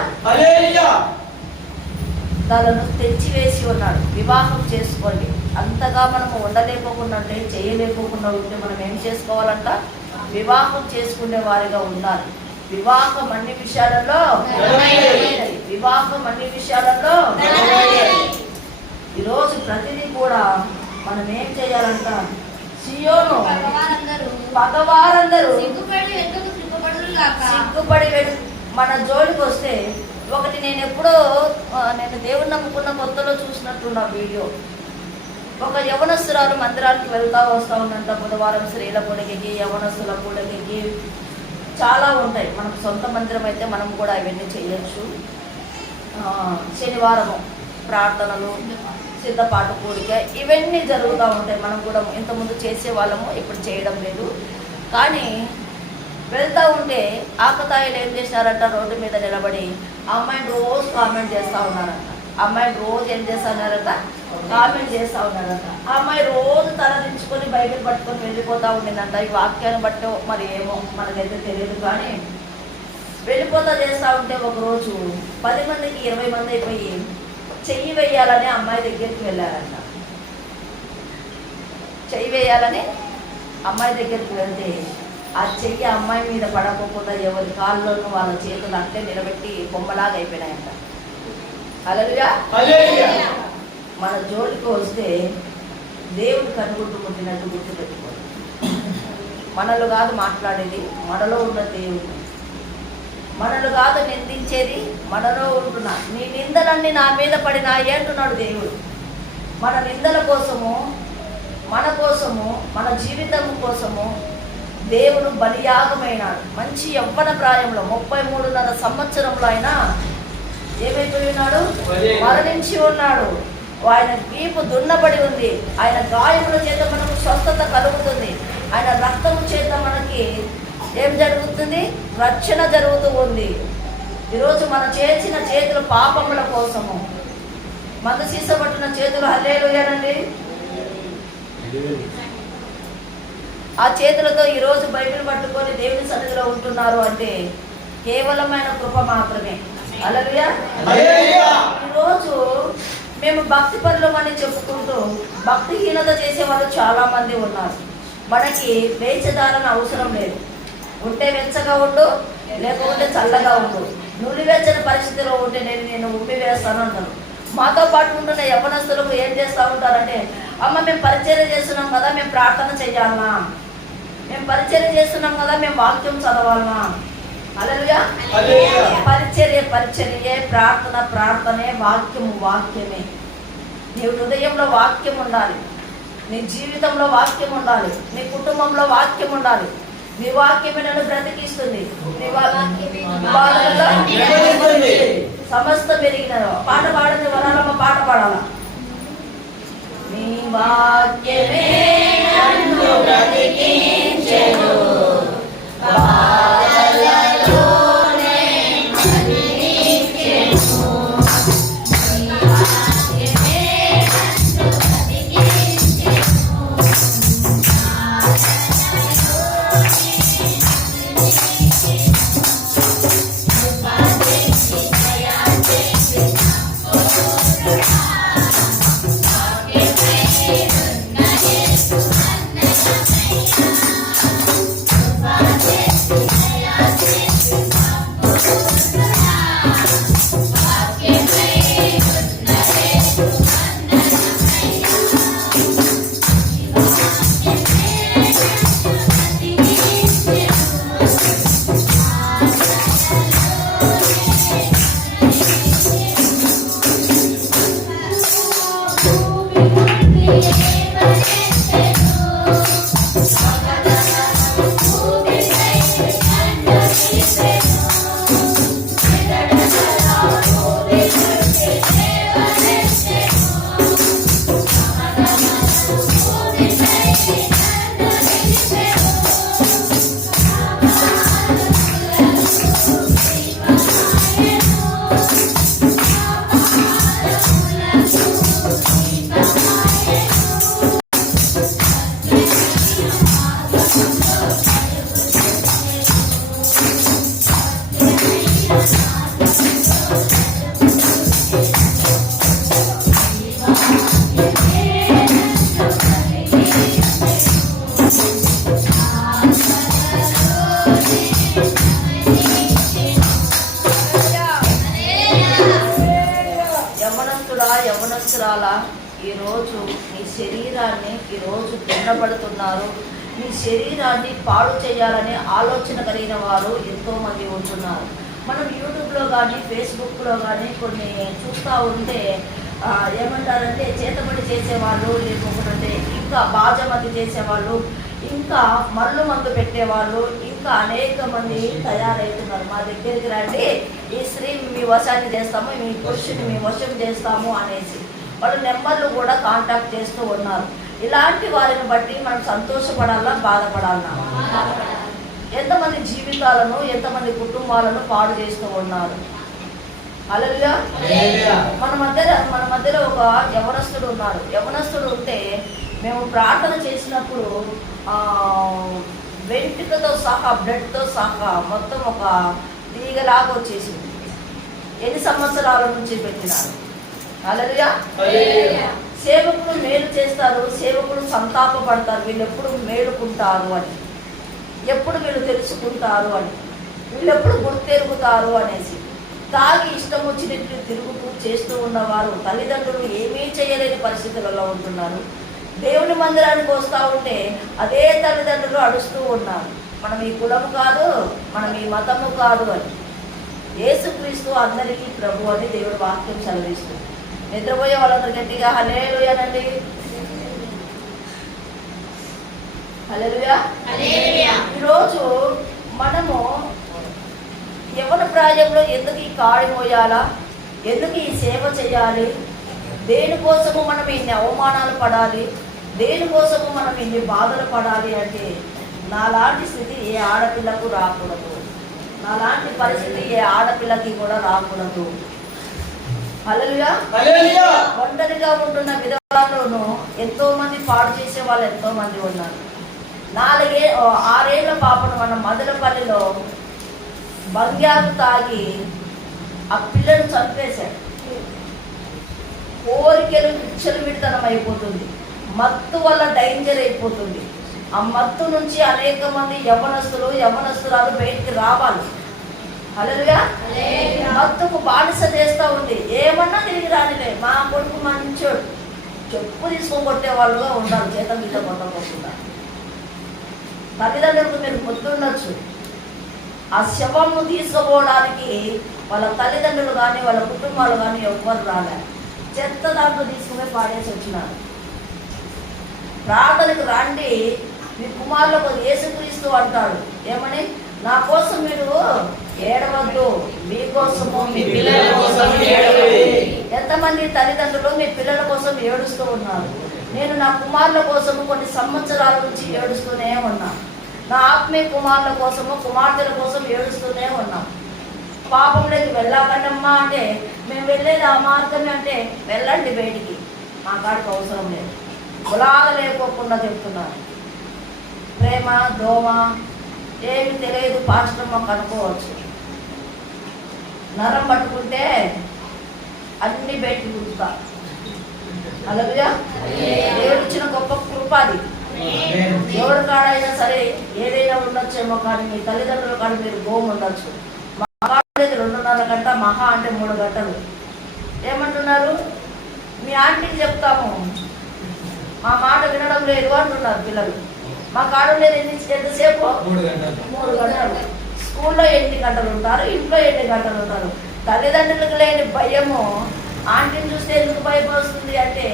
తాళను తెంచి వేసి ఉన్నాడు. వివాహం చేసుకోండి. అంతగా మనము ఉండలేకపోకుండా ఉంటే, చేయలేకపోకుండా ఉంటే మనం ఏం చేసుకోవాలంట? వివాహం చేసుకునే వారిగా ఉండాలి. వివాహం అన్ని విషయాలలో, వివాహం అన్ని విషయాలలో. ఈరోజు ప్రతిదీ కూడా మనం ఏం చేయాలంట? సియోను పగవారందరూ సిగ్గుపడి మన జోలికి వస్తే, ఒకటి నేను దేవుని నమ్ముకున్న కొత్తలో చూసినట్టున్న వీడియో. ఒక యవనస్తురాలు మందిరానికి వెళ్తా వస్తూ ఉన్నంత బుధవారం స్త్రీల కూడలికి, యవనస్తుల కూడలికి చాలా ఉంటాయి. మనకు సొంత మందిరం అయితే మనం కూడా ఇవన్నీ చేయొచ్చు. శనివారము ప్రార్థనలు, సిద్ధపాటు కూడిక, ఇవన్నీ జరుగుతూ ఉంటాయి. మనం కూడా ఇంతకుముందు చేసేవాళ్ళము, ఇప్పుడు చేయడం లేదు. కానీ వెళ్తూ ఉంటే ఆకతాయిలు ఏం చేసినారంట, రోడ్డు మీద నిలబడి అమ్మాయిని రోజు కామెంట్ చేస్తూ ఉన్నారంట. అమ్మాయిని రోజు ఏం చేస్తున్నారంట, కామెంట్ చేస్తూ ఉన్నారంట. ఆ అమ్మాయి రోజు తలదించుకొని బైబిల్ పట్టుకొని వెళ్ళిపోతూ ఉండిందంట. ఈ వాక్యాన్ని బట్టి మరి ఏమో మనకైతే తెలియదు, కానీ వెళ్ళిపోతా చేస్తూ ఉంటే ఒకరోజు 10 మందికి 20 మంది అయిపోయి చెయ్యి వేయాలని అమ్మాయి దగ్గరికి వెళ్ళారంట. చెయ్యి వేయాలని అమ్మాయి దగ్గరికి వెళ్తే ఆ చెయ్యి అమ్మాయి మీద పడకపోతే ఎవరి కాళ్ళలోనూ వాళ్ళ చేతులు అంటే నిలబెట్టి బొమ్మలాగా అయిపోయినాయంట. హల్లెలూయా. మన జోలికి వస్తే దేవుడు కనుగుడ్డు ముట్టినట్టు గుర్తుపెట్టుకోవాలి. మనలో కాదు మాట్లాడేది, మనలో ఉన్న దేవుడు. మనలు కాదు నిందించేది, మనలో ఉంటున్నా. నీ నిందలన్నీ నా మీద పడినాయి అంటున్నాడు దేవుడు. మన నిందల కోసము, మన కోసము, మన జీవితం కోసము దేవుడు బలియాగమైనాడు. మంచి యవ్వన ప్రాయంలో 33.5 సంవత్సరంలో ఆయన ఏమైపోయి ఉన్నాడు, మరణించి ఉన్నాడు. ఆయన వీపు దున్నబడి ఉంది. ఆయన గాయముల చేత మనకు స్వస్థత కలుగుతుంది. ఆయన రక్తము చేత మనకి ఏం జరుగుతుంది, రక్షణ జరుగుతూ ఉంది. ఈరోజు మన చేసిన చేతులు పాపముల కోసము, మందు సీసబట్టిన చేతులు హల్లెలూయానండి. ఆ చేతులతో ఈరోజు బైబిల్ పట్టుకొని దేవుని సన్నిధిలో ఉంటున్నారు అంటే కేవలమైన కృప మాత్రమే. హల్లెలూయా. ఈరోజు మేము భక్తి పరులమని చెప్పుకుంటూ భక్తిహీనత చేసే వాళ్ళు చాలా మంది ఉన్నారు. మనకి వేచదారణ అవసరం లేదు. ఉంటే వెచ్చగా ఉండు, లేకపోతే చల్లగా ఉండు. నులివెచ్చని పరిస్థితిలో ఉంటే నేను ఉమ్మి వేస్తాను అంటారు. మాతో పాటు ఉంటున్న యవ్వనస్తులకు ఏం చేస్తూ ఉంటారంటే, అమ్మ మేము పరిచర్య చేస్తున్నాం కదా, మేము ప్రార్థన చేయాలనా, మేము పరిచర్య చేస్తున్నాం కదా, మేము వాక్యం చదవాలనా. హల్లెలూయా. పరిచర్యే, ప్రార్థనే, వాక్యమే. నీ హృదయంలో వాక్యం ఉండాలి, నీ జీవితంలో వాక్యం ఉండాలి, నీ కుటుంబంలో వాక్యం ఉండాలి. నీ వాక్యమే నన్ను బ్రతికిస్తుంది, సమస్త పెరిగిన. పాట పాడండి, వరాలమ్మ పాట పాడాల. నీ వాక్యమే నన్ను బ్రతికించెను, యవనస్తురాలా, ఈరోజు నీ శరీరాన్ని ఈరోజు దున్నబడుతున్నారు. నీ శరీరాన్ని పాడు చేయాలనే ఆలోచన కలిగిన వారు ఎంతోమంది ఉంటున్నారు. మనం యూట్యూబ్లో కానీ ఫేస్బుక్లో కానీ కొన్ని చూస్తూ ఉంటే ఏమంటారంటే చేతబడి చేసేవాళ్ళు, లేకపోతే ఇంకా బాజమతి చేసేవాళ్ళు, ఇంకా మళ్ళు మందు పెట్టేవాళ్ళు, ఇంకా అనేక మంది తయారవుతున్నారు. మా దగ్గరికి రండి, ఈ స్త్రీ మీ వశాన్ని చేస్తాము, మీ పురుషుని మీ వశం చేస్తాము అనేసి వాళ్ళ నెంబర్లు కూడా కాంటాక్ట్ చేస్తూ ఉన్నారు. ఇలాంటి వారిని బట్టి మనం సంతోషపడాలా, బాధపడాలా? ఎంతమంది జీవితాలను, ఎంతమంది కుటుంబాలను పాడు చేస్తూ ఉన్నారు. హల్లెలూయా. మన మధ్యలో ఒక యవనస్తుడు ఉన్నాడు. యవనస్తుడు ఉంటే మేము ప్రార్థన చేసినప్పుడు వెంట్రుకతో సహా, బ్లడ్తో సహా మొత్తం ఒక తీగలాగా వచ్చేసింది. ఎన్ని సంవత్సరాల నుంచి పెట్టినారు. హల్లెలూయా. సేవకుడు మేలు చేస్తారు, సేవకుడు సంతాపపడతారు. వీళ్ళు ఎప్పుడు మేలుకుంటారు అని, ఎప్పుడు వీళ్ళు తెలుసుకుంటారు అని, వీళ్ళు ఎప్పుడు గుర్తెరుగుతారు అనేసి తాగి ఇష్టం వచ్చినట్లు తిరుగుతూ చేస్తూ ఉన్నవారు తల్లిదండ్రులు ఏమీ చేయలేని పరిస్థితులలో ఉంటున్నారు. దేవుని మందిరానికి వస్తూ ఉంటే అదే తల్లిదండ్రులు అడుస్తూ ఉన్నారు, మనం ఈ కులము కాదు, మనం ఈ మతము కాదు అని. యేసుక్రీస్తు అందరికీ ప్రభు అని దేవుడి వాక్యం సెలవిస్తుంది. నిద్రపోయే వాళ్ళందరూ గట్టిగా హల్లెలూయా అనండి. హల్లెలూయా. ఈరోజు మనము యవ్వన ప్రాయంలో ఎందుకు ఈ కాడి మోయాలా, ఎందుకు ఈ సేవ చేయాలి, దేనికోసము మనం ఇన్ని అవమానాలు పడాలి, దేనికోసము మనం ఇన్ని బాధలు పడాలి అంటే నాలాంటి స్థితి ఏ ఆడపిల్లకు రాకూడదు, నాలాంటి పరిస్థితి ఏ ఆడపిల్లకి కూడా రాకూడదు. హల్లెలూయా. ఒంటరిగా ఉంటున్న విధవరాలను ఎంతో మంది పాడు చేసే వాళ్ళు ఎంతో మంది ఉన్నారు. 6 ఏళ్ల పాపను మన మదనపల్లిలో బంగ్యాలు తాగి ఆ పిల్లలు చంపేశాడు. కోరికలు విచ్చలవిడితనం అయిపోతుంది, మత్తు వల్ల డేంజర్ అయిపోతుంది. ఆ మత్తు నుంచి అనేక మంది యవ్వనస్తురాలు బయటికి రావాలి. హల్లెలూయా. మత్తుకు బానిస చేస్తూ ఉంది. ఏమన్నా తిరిగి రానిలే, మా కొడుకు మంచోడు, చెప్పు తీసుకొని కొట్టే వాళ్ళుగా ఉండాలి, చేత మీద కొట్టకుండా. తల్లిదండ్రులకు మీరు పొద్దుండొచ్చు, ఆ శవము తీసుకుపోవడానికి వాళ్ళ తల్లిదండ్రులు కానీ వాళ్ళ కుటుంబాలు కానీ ఎవ్వరు రాలేదు. చెత్త దాంట్లో తీసుకుని పాడేసి వచ్చినారు. ప్రార్థనకు రండి, మీ కుమారులకు యేసుక్రీస్తు అంటాడు ఏమని, నా కోసం మీరు ఏడవద్దు, మీకోసము మీ పిల్లల కోసం ఏడవండి. ఎంతమంది తల్లిదండ్రులు మీ పిల్లల కోసం ఏడుస్తూ ఉన్నారు. నేను నా కుమారుల కోసము కొన్ని సంవత్సరాల నుంచి ఏడుస్తూనే ఉన్నాను. నా ఆత్మీయ కుమారుల కోసము, కుమార్తెల కోసం ఏడుస్తూనే ఉన్నాం. పాపంలోకి వెళ్ళాకనమ్మా అంటే మేము వెళ్ళేది ఆ మార్గమే అంటే వెళ్ళండి బయటికి, మా కాడికి అవసరం లేదు. గులాగ లేకోకుండా చెప్తున్నాను. ప్రేమ దోమ ఏమి తెలియదు పాస్టర్ మాకు అనుకోవచ్చు. నరం పట్టుకుంటే అన్ని బయటికి చూస్తా. హల్లెలూయా. దేవుడిచ్చిన గొప్ప కృప అది. ఎవరి కాడైనా సరే ఏదైనా ఉండొచ్చేమో, కానీ మీ తల్లిదండ్రుల కాడ మీరు గోము ఉండొచ్చు. మా కాడేది 2.5 గంట, మహా అంటే 3 గంటలు. ఏమంటున్నారు, మీ ఆంటీకి చెప్తాము, మా మాట వినడం లేదు అంటున్నారు పిల్లలు. మా కాడ లేదు ఎంతసేపు, 3 గంటలు. స్కూల్లో 8 గంటలు ఉంటారు, ఇంట్లో 8 గంటలు ఉంటారు. తల్లిదండ్రులకు లేని భయము ఆంటీని చూస్తే ఎందుకు భయం వస్తుంది అంటే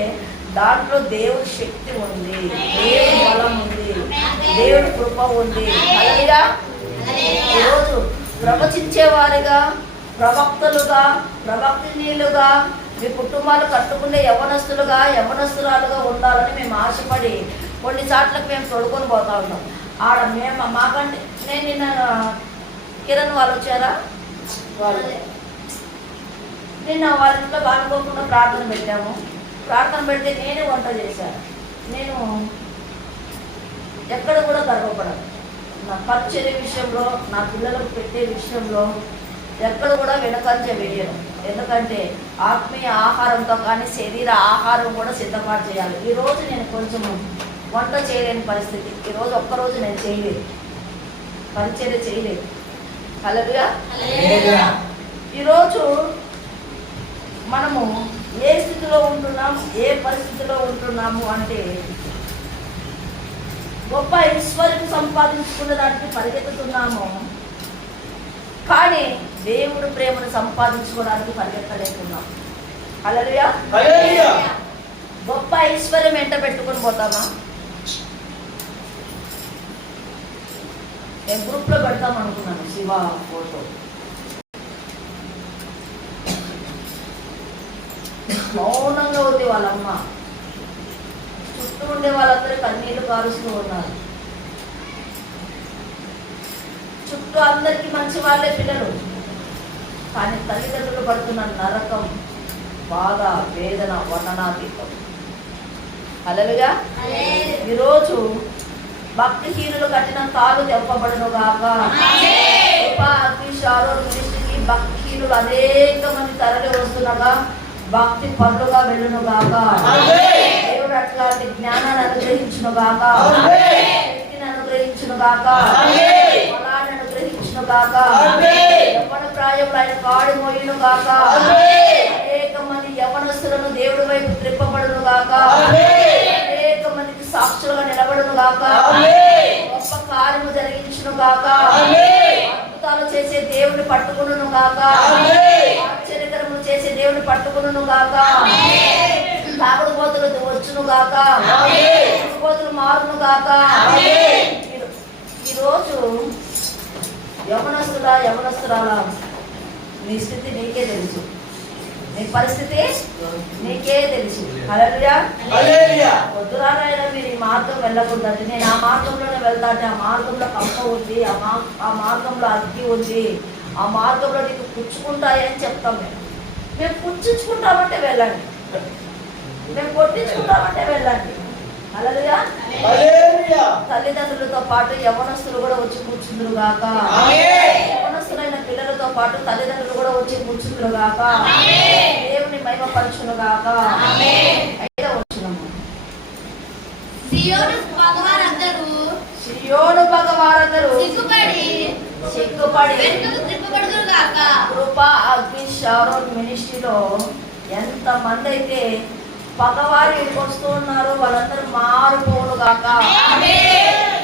దాంట్లో దేవుడి శక్తి ఉంది, దేవుడి బలం ఉంది, దేవుడి కృప ఉంది. హల్లెలూయా. ఈరోజు ప్రవచించేవారిగా, ప్రవక్తలుగా, ప్రవక్తినీలుగా మీ కుటుంబాలు కట్టుకునే యవ్వనస్తురాలుగా ఉండాలని మేము ఆశపడి కొన్ని చాట్లకు మేము తొడుకొని పోతా ఉన్నాం. ఆడ మేము మాకంటే నేను నిన్న కిరణ్ వాళ్ళు వచ్చారా, వాళ్ళు నిన్న వాళ్ళ ఇంట్లో బాగుకోకుండా ప్రార్థన పెట్టాము. ప్రార్థన పెడితే నేనే వంట చేశాను. నేను ఎక్కడ కూడా గర్వపడను. నా పరిచర్య విషయంలో, నా పిల్లలకు పెట్టే విషయంలో ఎక్కడ కూడా వెనకంజ వేయను. ఎందుకంటే ఆత్మీయ ఆహారంతో కానీ శరీర ఆహారం కూడా సిద్ధపాటు చేయాలి. ఈరోజు నేను కొంచెం వంట చేయలేని పరిస్థితి. ఈరోజు ఒక్కరోజు నేను చేయలేదు, పరిచర్య చేయలేదు. హల్లెలూయా. ఈరోజు మనము ఏ స్థితిలో ఉంటున్నాం, ఏ పరిస్థితిలో ఉంటున్నాము అంటే గొప్ప ఐశ్వర్యం సంపాదించుకునే దానికి పరిగెత్తుతున్నాము, కానీ దేవుడు ప్రేమను సంపాదించుకోవడానికి పరిగెత్తలేకున్నాం. హల్లెలూయా. గొప్ప ఐశ్వర్యం ఎంట పెట్టుకొని పోతామా? నేను గ్రూప్లో పెడతాం అనుకున్నాను శివ ఫోటో. మౌనంగా ఉంది వాళ్ళమ్మ. చుట్టూ ఉండే వాళ్ళందరూ కన్నీళ్లు కారుస్తూ ఉన్నారు. చుట్టూ అందరికీ మంచి వాళ్ళే పిల్లలు, కానీ తల్లిదండ్రులు పడుతున్న నరకం, బాధ, వేదన వర్ణనాతీతం. హల్లెలూయా. ఈరోజు భక్తిహీనులు కట్టిన తాళ్ళు తెప్పబడును గాక. భక్తిహీనులు అనేక మంది తరలి వస్తుండగా భక్తి పనులుగా వెళ్ళును గాక. దేవుడు అట్లాంటి జ్ఞానాన్ని అనుగ్రహించును గాక, శక్తిని అనుగ్రహించును గాక, బలాన్ని అనుగ్రహించును గాక. యవ్వన ప్రాయంలో ఆయన కాడు మోయును గాక. అనేక మంది యవ్వనస్తులను దేవుడి వైపు త్రిప్పబడును గాక. అనేక మందికి సాక్షులుగా నిలబడును గాక. గొప్ప కార్యము జరిగించును గాక. అద్భుతాలు చేసే దేవుని పట్టుకును గాక. ఆశ్చర్యకరములు చేసే దేవుని పట్టుకును గాక. తాగుడు పోతులు వచ్చును గాక. పోతులు మారును గాక. ఈరోజు యవనస్తురాలా, నీ స్థితి నీకే తెలుసు, నీ పరిస్థితి నీకే తెలుసు. హల్లెలూయా. వద్దురాలైనా మీరు ఈ మార్గం వెళ్ళకూడదండి. నేను ఆ మార్గంలోనే వెళ్తా అంటే ఆ మార్గంలో కప్ప ఉంది, ఆ మార్గంలో అగ్గి ఉంది, ఆ మార్గంలో నీకు పుచ్చుకుంటాయని చెప్తాం. మేము పుచ్చుకుంటామంటే వెళ్ళండి, మేము కొట్టించుకుంటామంటే వెళ్ళండి. హల్లెలూయా. తల్లిదండ్రులతో పాటు యవ్వనస్తులు కూడా వచ్చి కూర్చుందురు గాక. యవ్వనస్తులైన పిల్లలతో పాటు తల్లిదండ్రులు కూడా వచ్చి కూర్చుందురు గాక. దేవుని మహిమపరచును గాక. 5వ వచనము. సియోను పగవారందరూ సిగ్గుపడి వెనుకకు త్రిప్పబడుదురు గాక. కృపా అగ్ని షారోన్ మినిస్ట్రీలో ఎంత మంది అయితే పగవారు వస్తూ ఉన్నారు, వాళ్ళందరూ మారిపోను గాక.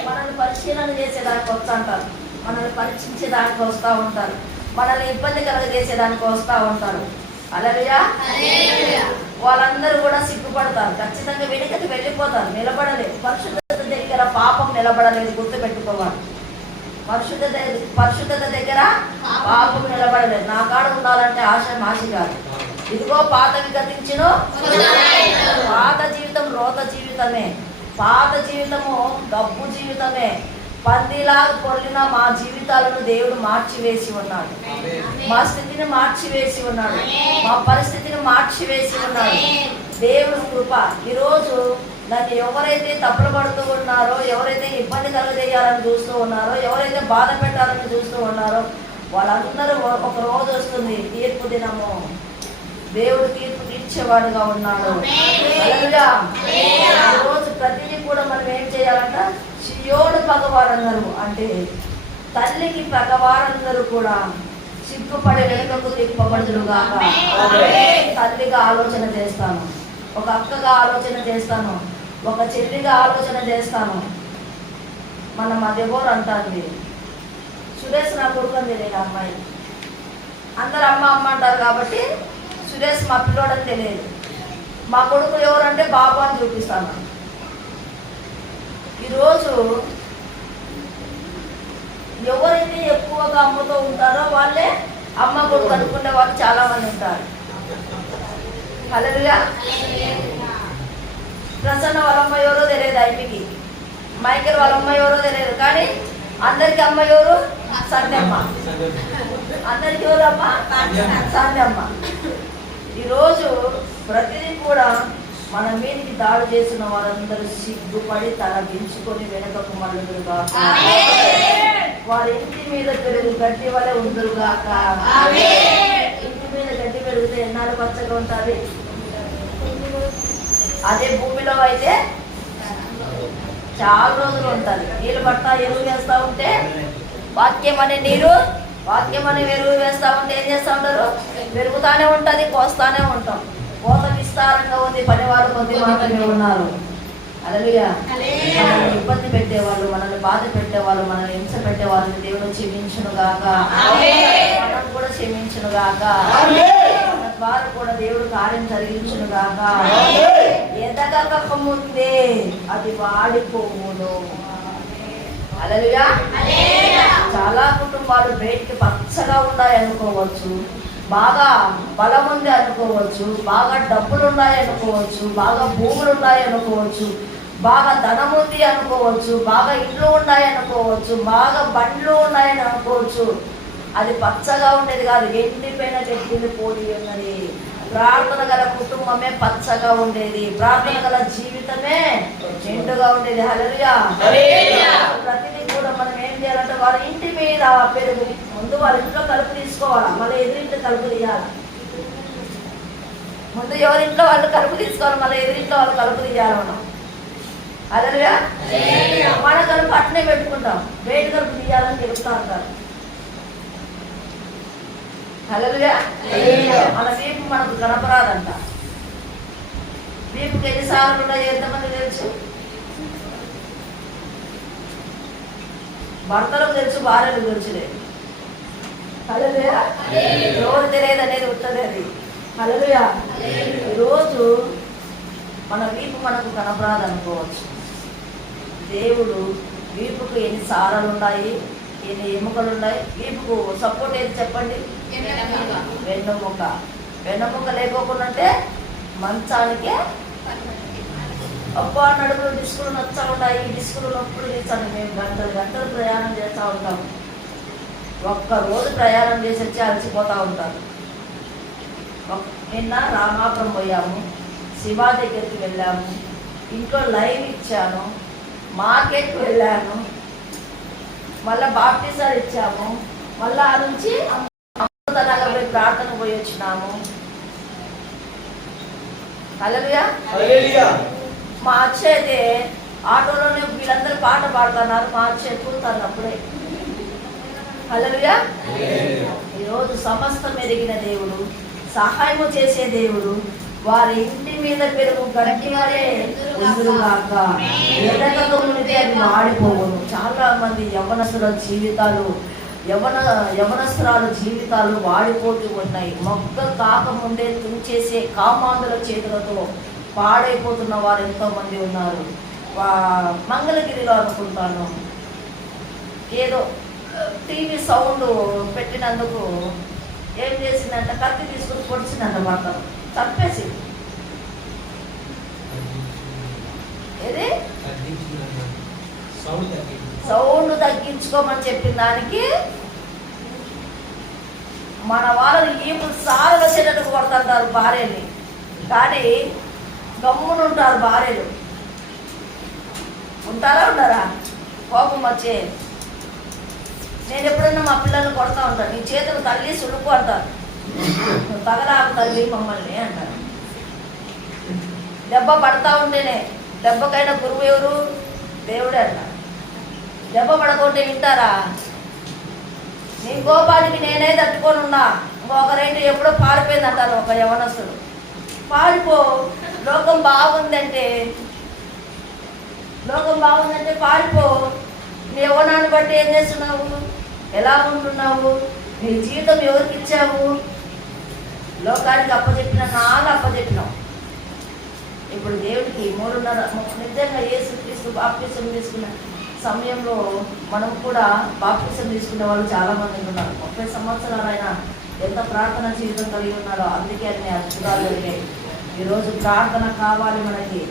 మనల్ని పరిశీలన చేసేదానికి వస్తూ ఉంటారు, మనల్ని పరీక్షించేదానికి వస్తూ ఉంటారు, మనల్ని ఇబ్బంది కలగజేసేదానికి వస్తూ ఉంటారు. హల్లెలూయా. వాళ్ళందరూ కూడా సిగ్గుపడతారు, ఖచ్చితంగా వెనుకకి వెళ్ళిపోతారు, నిలబడలేదు. పరిశుద్ధత దగ్గర పాపం నిలబడలేదు, గుర్తుపెట్టుకోవాలి. పరిశుద్ధత దగ్గర పాపం నిలబడలేదు. నా కాడ ఉండాలంటే ఆశ కాదు. ఇదిగో పాతవి గతించును, పాత జీవితం రోత జీవితమే, పాత జీవితము డబ్బు జీవితమే. పందిలాగా పొర్లిన మా జీవితాలను దేవుడు మార్చివేసి ఉన్నాడు, మా స్థితిని మార్చివేసి ఉన్నాడు, మా పరిస్థితిని మార్చివేసి ఉన్నాడు. దేవుడు కృప. ఈరోజు నన్ను ఎవరైతే తప్పులు పడుతూ ఉన్నారో, ఎవరైతే ఇబ్బంది కలగజేయాలని చూస్తూ ఉన్నారో, ఎవరైతే బాధ పెట్టాలని చూస్తూ ఉన్నారో, వాళ్ళందరూ ఒక రోజు వస్తుంది, తీర్పు దినము. దేవుడు తీర్పు తీర్చేవాడుగా ఉన్నాడు. రోజు ప్రతిదీ కూడా మనం ఏం చేయాలంట? సియోను పగవారందరూ అంటే తల్లికి పగవారందరూ కూడా సిగ్గుపడి వెనుకకు తిప్పబడుదురుగా. తల్లిగా ఆలోచన చేస్తాను, ఒక అక్కగా ఆలోచన చేస్తాను, ఒక చెల్లిగా ఆలోచన చేస్తాను. మన మధ్యబోరు అంటుంది, సురేష్ నా కొడుకుని తెలియదు అమ్మాయి, అందరు అమ్మ అమ్మ అంటారు కాబట్టి సురేష్ మా పిల్లోడని తెలియదు. మా కొడుకు ఎవరంటే బాబు అని చూపిస్తాను. ఈరోజు ఎవరైతే ఎక్కువగా అమ్మతో ఉంటారో వాళ్ళే అమ్మ కొడుకు అనుకునే వాళ్ళు చాలా మంది ఉంటారు. హల్లెలూయా. ప్రసన్న వాళ్ళమ్మ ఎవరో తెలియదు, ఐపికి మైకేల్ వాళ్ళమ్మ ఎవరో తెలియదు, కానీ అందరికి అమ్మ ఎవరు? సంధ్యమ్మ. అందరికి ఎవరు అమ్మ? సంధ్యమ్మ. ఈరోజు ప్రతిదీ కూడా మన మీదకి దాడి చేసిన వారందరూ సిగ్గుపడి తల దించుకొని వెనుకకు మళ్ళుదురుగా. వారి ఇంటి మీద పెరుగు గడ్డి వలె ఉందురుగాక. ఇంటి మీద గడ్డి పెరిగితే ఎన్నాళ్ళు పచ్చగా ఉంటుంది? అదే భూమిలో అయితే చాలా రోజులు ఉంటుంది. నీళ్ళు పడతా ఎరువు వేస్తూ ఉంటే వాక్యం అనే నీరు, వాక్యం అనే ఎరువు వేస్తూ ఉంటే ఏం చేస్తూ ఉంటారు? పెరుగుతానే ఉంటుంది, కోస్తానే ఉంటాం. కోత విస్తారంగా ఉంది, పనివాళ్ళు కొద్ది మాత్రమే ఉన్నారు. హల్లెలూయా. మనల్ని ఇబ్బంది పెట్టేవాళ్ళు, మనల్ని బాధ పెట్టేవాళ్ళు, మనల్ని హింస పెట్టేవాళ్ళని దేవుడు క్షమించును గాక. మనం కూడా క్షమించును గాక. మన ద్వారా కూడా దేవుడు కార్యం జరిగించును గాక. ఎదగక ముందే అది వాడిపోవును. హల్లెలూయా. చాలా కుటుంబాలు బయటికి పచ్చగా ఉన్నాయి అనుకోవచ్చు, బాగా బలం ఉంది అనుకోవచ్చు, బాగా డబ్బులు ఉన్నాయి అనుకోవచ్చు, బాగా భూములు ఉన్నాయి అనుకోవచ్చు, బాగా ధనం ఉంది అనుకోవచ్చు, బాగా ఇళ్ళు ఉన్నాయి అనుకోవచ్చు, బాగా బండ్లు ఉన్నాయని అనుకోవచ్చు. అది పచ్చగా ఉండేది కాదు, ఎండిపోయిన చెట్టు పోలి ఉన్నది. ప్రార్థన గల కుటుంబమే పచ్చగా ఉండేది, ప్రార్థన గల జీవితమే ఎండుగా ఉండేది. హల్లెలూయా. ప్రతిదీ కూడా మనం ఏం చేయాలంటే వాళ్ళ ఇంటి మీద పెరుగు, ముందు వాళ్ళ ఇంట్లో కలుపు తీసుకోవాలా, మళ్ళీ ఎదురింట్లో కలుపు తీయాలి. ముందు ఎవరింట్లో వాళ్ళు కలుపు తీసుకోవాలి, మళ్ళీ ఎదురింట్లో వాళ్ళు కలుపు తీయాలి. మనం హల్లెలూయా. మన కలుపు అట్నే పెట్టుకుంటాం, వేడి కలుపు తీయాలని చెప్తా ఉంటారు. హల్లెలూయా. మన వీపు మనకు కనపరాదంట. వీపుకి ఎన్నిసార్లు ఉన్నాయి ఎంతమంది తెలుసు? భర్తలకు తెలుసు, భార్యలకు తెలుసులేదు. హల్లెలూయా. రోజు తెలియదు అనేది ఉంటుంది అది. హల్లెలూయా. ఈరోజు మన వీపు మనకు కనపరాదు అనుకోవచ్చు. దేవుడు వీపుకు ఎన్ని సారాలు ఉన్నాయి, ఎన్ని ఎముకలు ఉన్నాయి. వీపుకు సపోర్ట్ ఏది చెప్పండి? వెన్నుముక. వెన్నుముక లేకోకుండా అంటే మంచానికే అబ్బా నడుపులు డిస్కులు నచ్చా ఉంటాయి, డిస్కులు నొప్పులు తీస్తాను. మేము గంటలు గంటలు ప్రయాణం చేస్తూ ఉంటాం. ఒక్కరోజు ప్రయాణం చేసి వచ్చి అలసిపోతూ ఉంటారు. నిన్న రామాపురం పోయాము, శివా దగ్గరికి వెళ్ళాము, ఇంట్లో లైవ్ ఇచ్చాను, మార్కెట్కి వెళ్ళాను, మళ్ళీ బాప్టిజాలు ఇచ్చాము, మళ్ళీ ఆ నుంచి అమృతనగర్ పోయి ప్రార్థన పోయి వచ్చినాము. హల్లెలూయా. మా అచ్చ అయితే ఆటోలోనే వీళ్ళందరూ పాట పాడుతున్నారు, మా అచ్చ కూర్తాను అప్పుడే. హల్లెలూయా. ఈరోజు సమస్తం ఎరిగిన దేవుడు, సహాయము చేసే దేవుడు, వారి ఇంటి మీద పెరుగు గట్టిగానే ఉందురుగాక, ఎదగక ఉంటే అది మాడిపోవును. చాలా మంది యవ్వనస్తుల జీవితాలు, యవ్వనస్తురాల జీవితాలు వాడిపోతూ ఉన్నాయి. మొగ్గ కాకముందే తుంచేసే కామాంధుల చేతులతో పాడైపోతున్న వారు ఎంతో మంది ఉన్నారు. మంగళగిరిలో అనుకుంటాను, ఏదో టీవీ సౌండ్ పెట్టినందుకు ఏం చేసిందంట, కత్తి తీసుకుని పొడిచిందంట, భర్త చంపేసి. ఏది సౌండ్ తగ్గించుకోమని చెప్పిన దానికి మన వాళ్ళని ఈపు సార్లు వచ్చేటట్టు కొడుతుంటారు భార్యని, కానీ గమ్మునుంటారు భార్యలు. ఉంటారా ఉండరా? కోపం వచ్చే నేను ఎప్పుడైనా మా పిల్లల్ని కొడతా ఉంటాను, నీ చేతులు తల్లి సులుపు అంటారు, తగలాకు తల్లి మమ్మల్ని అంటారు. దెబ్బ పడతా ఉంటేనే, దెబ్బకైనా గురువు ఎవరు? దేవుడే అంటారు. దెబ్బ పడకుంటే వింటారా? నీ కోపానికి నేనే తట్టుకొని ఉన్నా, ఇంకొకరేంటి ఎప్పుడో పారిపోయింది అంటారు ఒక యవనస్తుడు. పారిపో, లోకం బాగుందంటే పారిపో. నీ యవ్వనాన్ని బట్టి ఏం చేస్తున్నావు, ఎలా ఉంటున్నావు, నీ జీవితం ఎవరికి ఇచ్చావు? లోకానికి అప్పచెప్పినావు. ఇప్పుడు దేవుడికి 3.5 నిజంగా యేసుక్రీస్తు బాప్తిసం తీసుకున్న సమయంలో మనం కూడా బాప్తిసం తీసుకునే వాళ్ళు చాలా మంది ఉన్నారు. 30 సంవత్సరాలు ఆయన ఎంత ప్రార్థన జీవితం కలిగి ఉన్నారో, అందుకే అన్ని అద్భుతాలు జరిగాయి. ఈరోజు ప్రార్థన కావాలి మనకి.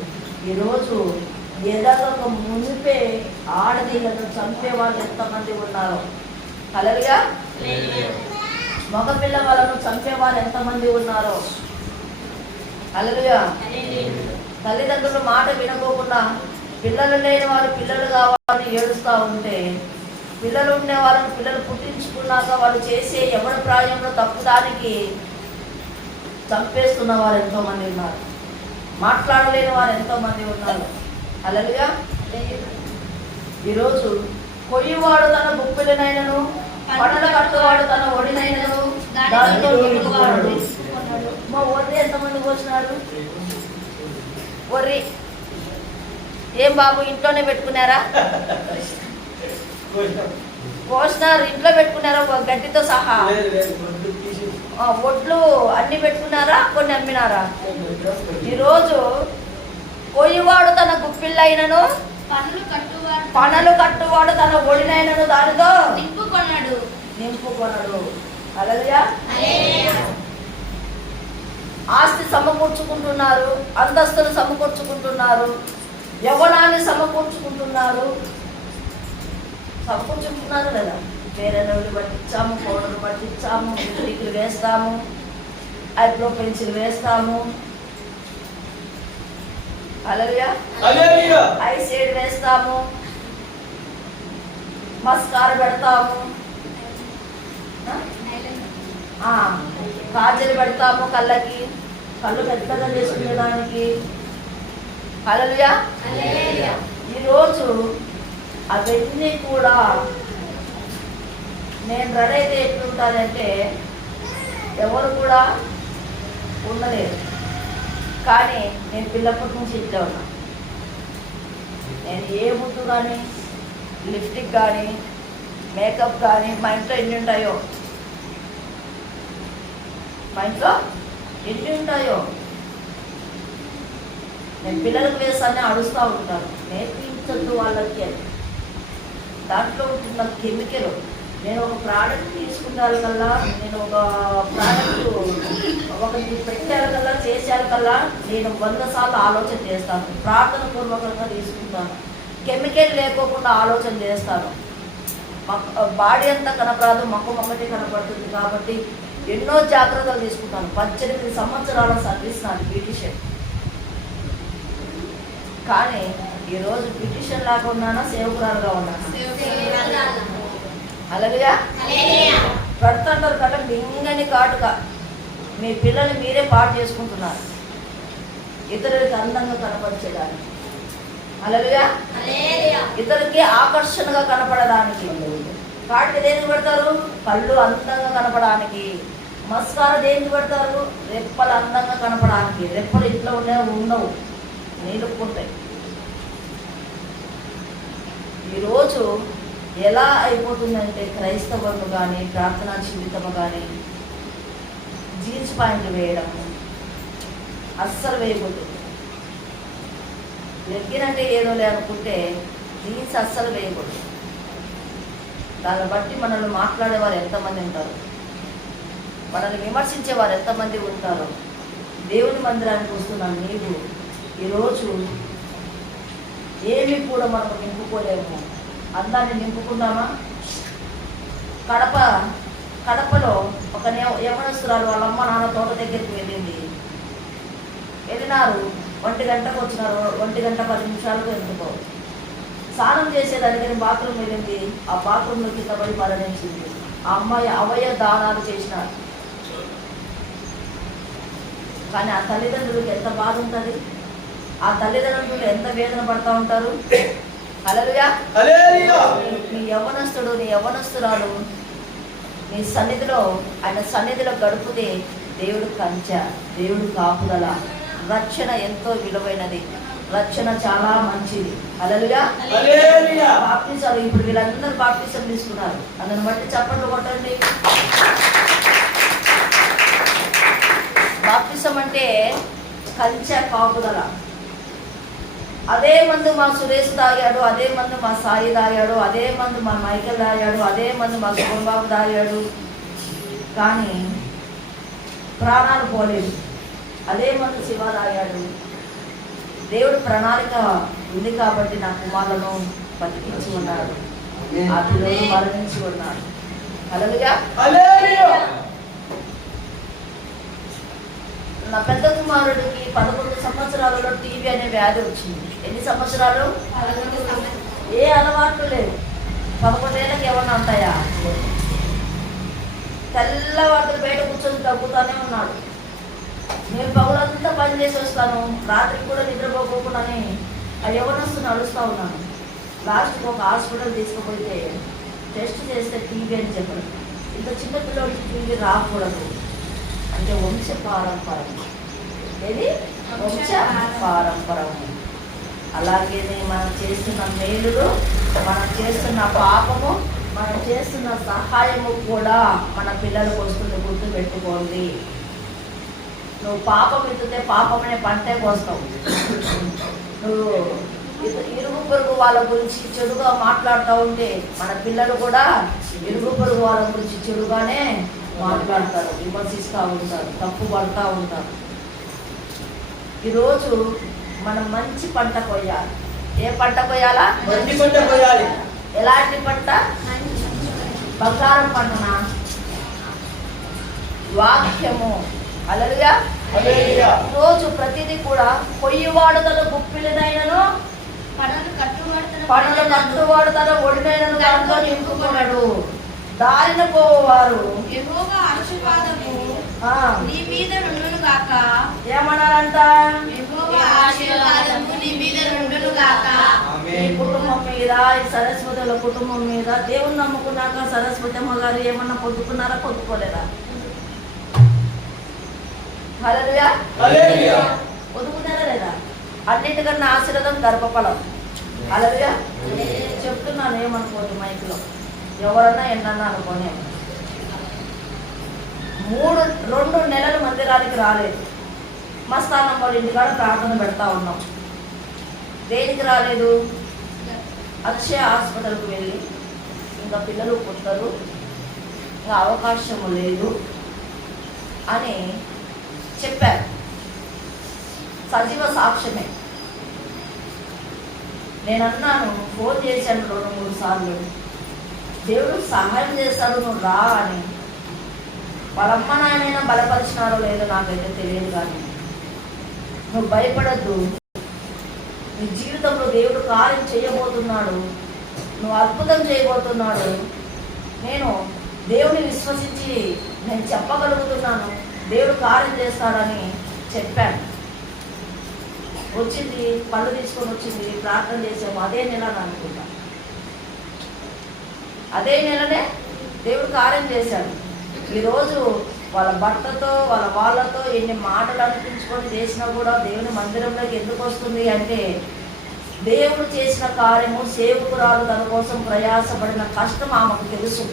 ఈరోజు ఎదగక మునిపే ఆడదీళ్ళను చంపే వాళ్ళు ఎంతమంది ఉన్నారో. హల్లెలూయా. మగపిల్ల వాళ్ళను చంపే వాళ్ళు ఎంతమంది ఉన్నారో. హల్లెలూయా. తల్లిదండ్రుల మాట వినకోకుండా పిల్లలు లేని వాళ్ళు పిల్లలు కావాలని ఏడుస్తూ ఉంటే, పిల్లలు ఉండే వాళ్ళని పిల్లలు పుట్టించుకున్నాక వాళ్ళు చేసే ఎవరి ప్రాయంలో తప్పుదానికి చంపేస్తున్న వారు ఎంతో మంది ఉన్నారు. మాట్లాడలేని వారు ఎంతో మంది ఉన్నారు. హల్లెలూయా. ఈరోజు కొయ్యవాడు తన గుప్పిలనైనను, పడల కట్టువాడు తన ఒడినైనను దానితో నింపుకున్నాడు. మా ఒర్రి ఎంతమంది పోసినారు? ఒర్రి ఏం బాబు ఇంట్లోనే పెట్టుకున్నారా? పోసినారు, ఇంట్లో పెట్టుకున్నారా గడ్డితో సహా? ఒడ్లు అన్ని పెట్టుకున్నారా, కొన్ని అమ్మినారా? ఈరోజు కొయ్యవాడు తన గుప్పిళ్ళైనను, పనులు కట్టువాడు తన ఒడినైనను దానితో నింపుకొనడు. హల్లెలూయా. ఆస్తి సమకూర్చుకుంటున్నారు, అంతస్తులు సమకూర్చుకుంటున్నారు, యవ్వనాన్ని సమకూర్చుకుంటున్నారు. సమకూర్చుకుంటున్నారు లేదా? వేరే రోజులు పట్టించాము, పౌడర్లు పట్టించాము, లిప్స్టిక్లు వేస్తాము, ఐబ్రో పెన్సిల్ వేస్తాము, హల్లెలూయా, ఐ షేడ్ వేస్తాము, మస్కారా పెడతాము, కాజలు పెడతాము కళ్ళకి, కళ్ళు పెద్దగా చేసుకునేదానికి. హల్లెలూయా. ఈరోజు అవన్నీ కూడా నేను రెడీ అయితే ఎట్లుంటుందంటే ఎవరు కూడా ఉండలేదు. కానీ నేను పిల్లప్పటి నుంచి ఇట్లా ఉన్నా. నేను ఏ ముద్దు కానీ, లిప్స్టిక్ కానీ, మేకప్ కానీ మా ఇంట్లో ఎన్ని ఉంటాయో, నేను పిల్లలకు వేసానే అడుస్తూ ఉంటాను, నేర్పించద్దు వాళ్ళకి అని. దాంట్లో ఉంటున్న కెమికల్. నేను ఒక ప్రోడక్ట్ తీసుకుంటాను కల్లా, నేను ఒక ప్రోడక్ట్ ఒకటి పెట్టాను కల్లా, చేశాను కల్లా నేను 100 సార్లు ఆలోచన చేస్తాను, ప్రార్థన పూర్వకంగా తీసుకుంటాను, కెమికల్ లేకోకుండా ఆలోచన చేస్తాను. బాడీ అంతా కనపడదు, మొక్కటి కనపడుతుంది కాబట్టి ఎన్నో జాగ్రత్తలు తీసుకుంటాను. 18 సంవత్సరాల సర్వీస్ నాది బ్యూటిషియన్. కానీ ఈరోజు బ్యూటిషియన్ లాగా ఉన్నానా, సేవకురాలుగా ఉన్నానా? హల్లెలూయా. పెడుతుంటారు కట్ట మింగని కాటుగా మీ పిల్లల్ని మీరే పాడు చేసుకుంటున్నారు ఇతరులకి అందంగా కనపరిచేదానికి. హల్లెలూయా. ఇతరులకి ఆకర్షణగా కనపడడానికి. కాటుక దేనికి పెడతారు? కళ్ళు అందంగా కనపడడానికి. మస్కారా దేనికి పెడతారు? రెప్పలు అందంగా కనపడడానికి. రెప్పలు ఇట్లా ఉండవు, నీళ్ళుకుంటాయి. ఈరోజు ఎలా అయిపోతుందంటే క్రైస్తవులు కానీ, ప్రార్థనా జీవితము కానీ, జీన్స్ ప్యాంట్లు వేయడము అస్సలు వేయకూడదు. లెగ్గినంటే ఏదో లే అనుకుంటే జీన్స్ అస్సలు వేయకూడదు. దాన్ని బట్టి మనల్ని మాట్లాడేవారు ఎంతమంది ఉంటారు, మనల్ని విమర్శించేవారు ఎంతమంది ఉంటారు. దేవుని మందిరానికి వస్తున్నాను నీవు ఈరోజు ఏమీ కూడా మనకు నింపుకోలేము. అందాన్ని నింపుకున్నామా? కడపలో ఒక యవనస్తురాలు వాళ్ళ అమ్మ నాన్న తోట దగ్గరికి వెళ్ళినారు. 1 గంటకు వచ్చినారు, 1 గంట 10 నిమిషాలకు ఎందుకో స్నానం చేసేదానికి బాత్రూమ్ వెళ్ళింది. ఆ బాత్రూంలో కింద పడి మరణించింది. ఆ అమ్మాయి అవయవ దానాలు చేసినారు. కానీ ఆ తల్లిదండ్రులకు ఎంత బాధ ఉంటుంది, ఆ తల్లిదండ్రులు ఎంత వేదన పడతా ఉంటారు. హల్లెలూయా. నీ యవ్వనస్తుడు, నీ యవ్వనస్తురాలు నీ సన్నిధిలో, ఆయన సన్నిధిలో గడుపుతే దేవుడు కంచె, దేవుడు కాపుదల. రక్షణ ఎంతో విలువైనది, రక్షణ చాలా మంచిది. హల్లెలూయా. బాప్టిజాలు ఇప్పుడు వీళ్ళందరూ బాప్టిజం తీసుకున్నారు. అందుని బట్టి చప్పట్లు కొట్టండి. బాప్టిజం అంటే కంచె, కాపుదల. అదే మందు మా సురేష్ తాగాడు, అదే మందు మా సాయి తాగాడు, అదే మందు మా మైకేల్ తాగాడు, అదే మందు మా సుబ్బాబు తాగాడు, కానీ ప్రాణాలు పోలేదు. అదే మందు శివ తాగాడు. దేవుడు ప్రణాళిక ఉంది కాబట్టి నా కుమారులను బతికించి ఉన్నాడు, ఆ పిల్లలు మరణించి ఉన్నాడు. హల్లెలూయా. నా పెద్ద కుమారుడికి 11 సంవత్సరాలలో టీవీ అనే వ్యాధి వచ్చింది. ఎన్ని సంవత్సరాలు? ఏ అలవాట్లు లేవు. 11 ఏళ్ళకి ఏమన్నా ఉంటాయా? తెల్లవారు బయట కూర్చొని తగ్గుతానే ఉన్నాడు. నేను పగులంతా పని చేసి వస్తాను, రాత్రికి కూడా నిద్రపోకుండానే ఆ యవ్వనస్తు నడుస్తూ ఉన్నాను. లాస్ట్కి ఒక హాస్పిటల్ తీసుకుపోతే టెస్ట్ చేస్తే టీవీ అని చెప్పడం. ఇంత చిన్న పిల్లడికి టీవీ రాకూడదు అంటే వంశ పారంపరం. ఏది? వంశ పారంపరం. అలాగే మనం చేస్తున్న మేలులు, మనం చేస్తున్న పాపము, మనం చేస్తున్న సహాయము కూడా మన పిల్లలకు వస్తుంది. గుర్తు పెట్టుకోండి. నువ్వు పాపం ఎత్తితే పాపమనే పంటే కోస్తావు. నువ్వు ఇరుగు పొరుగు వాళ్ళ గురించి చెడుగా మాట్లాడుతూ ఉంటే మన పిల్లలు కూడా ఇరుగు పొరుగు వాళ్ళ గురించి చెడుగానే మాట్లాడతారు, విమర్శిస్తూ ఉంటారు, తప్పు పడుతూ ఉంటారు. ఈరోజు మనం మంచి పంట కొయ్యాలి. ఏ పంట కొయ్యాలా? మంచి పంట కొయ్యాలి. ఎలాంటి పంట? బంగారం పంటనా? వాక్యము. హల్లెలూయా. హల్లెలూయా. రోజు ప్రతిదీ కూడా కొయ్యవాడు తన గుప్పిలనైనను పనులు కట్టువాడు తన ఒడినైనను దాంతో నింపుకున్నాడు. దారిన పోవారు యెహోవా ఆశీర్వాదము ఆ, నీ మీద నుండును గాక. ఏమన్నారంట? యెహోవా ఆశీర్వాదము నీ మీద నుండును గాక. ఈ ఆమేన్. కుటుంబం మీద, ఈ సరస్వతుల కుటుంబం మీద దేవుని నమ్ముకున్నాక సరస్వతి అమ్మ గారు ఏమన్నా పొద్దుకున్నారా? పొద్దుకోలేదా? హల్లెలూయా. హల్లెలూయా. పొద్దుకున్నారా లేదా? అన్నిటికన్నా ఆశీర్వాదం గర్భఫలం. హల్లెలూయా. చెప్తున్నాను, ఏమనుకోవద్దు మైక్లో. ఎవరన్నా ఎన్నన్నా అనుకోనే. 2 నెలలు మందిరానికి రాలేదు. మస్తానం వాళ్ళ ఇంటికాడ ప్రార్థన పెడతా ఉన్నాం. దేనికి రాలేదు? అక్షయ హాస్పిటల్కి వెళ్ళి ఇంకా పిల్లలు పుట్టరు, ఇంకా అవకాశము లేదు అని చెప్పారు. సజీవ సాక్ష్యమే. నేను అన్నాను, ఫోన్ చేశాను 2-3 సార్లు, దేవుడు సహాయం చేస్తాడు, నువ్వు రా అని. వాళ్ళమ్మ నాయనైనా బలపరిచినారో లేదో నాకైతే తెలియదు, కానీ నువ్వు భయపడద్దు, నీ జీవితంలో దేవుడు కార్యం చేయబోతున్నాడు, నువ్వు అద్భుతం చేయబోతున్నాడు. నేను దేవుని విశ్వసించి నేను చెప్పగలుగుతున్నాను, దేవుడు కార్యం చేస్తాడని చెప్పాను. వచ్చింది, పళ్ళు తీసుకొని వచ్చింది, ప్రార్థన చేసాము. అదే నెల అనుకుంటా, అదే నెలనే దేవుడు కార్యం చేశాడు. ఈరోజు వాళ్ళ భర్తతో వాళ్ళతో ఎన్ని మాటలు అనిపించుకొని చేసినా కూడా దేవుని మందిరంలోకి ఎందుకు వస్తుంది అంటే, దేవుడు చేసిన కార్యము, సేవకురాలు తన కోసం ప్రయాసపడిన కష్టం ఆమెకు తెలుసు.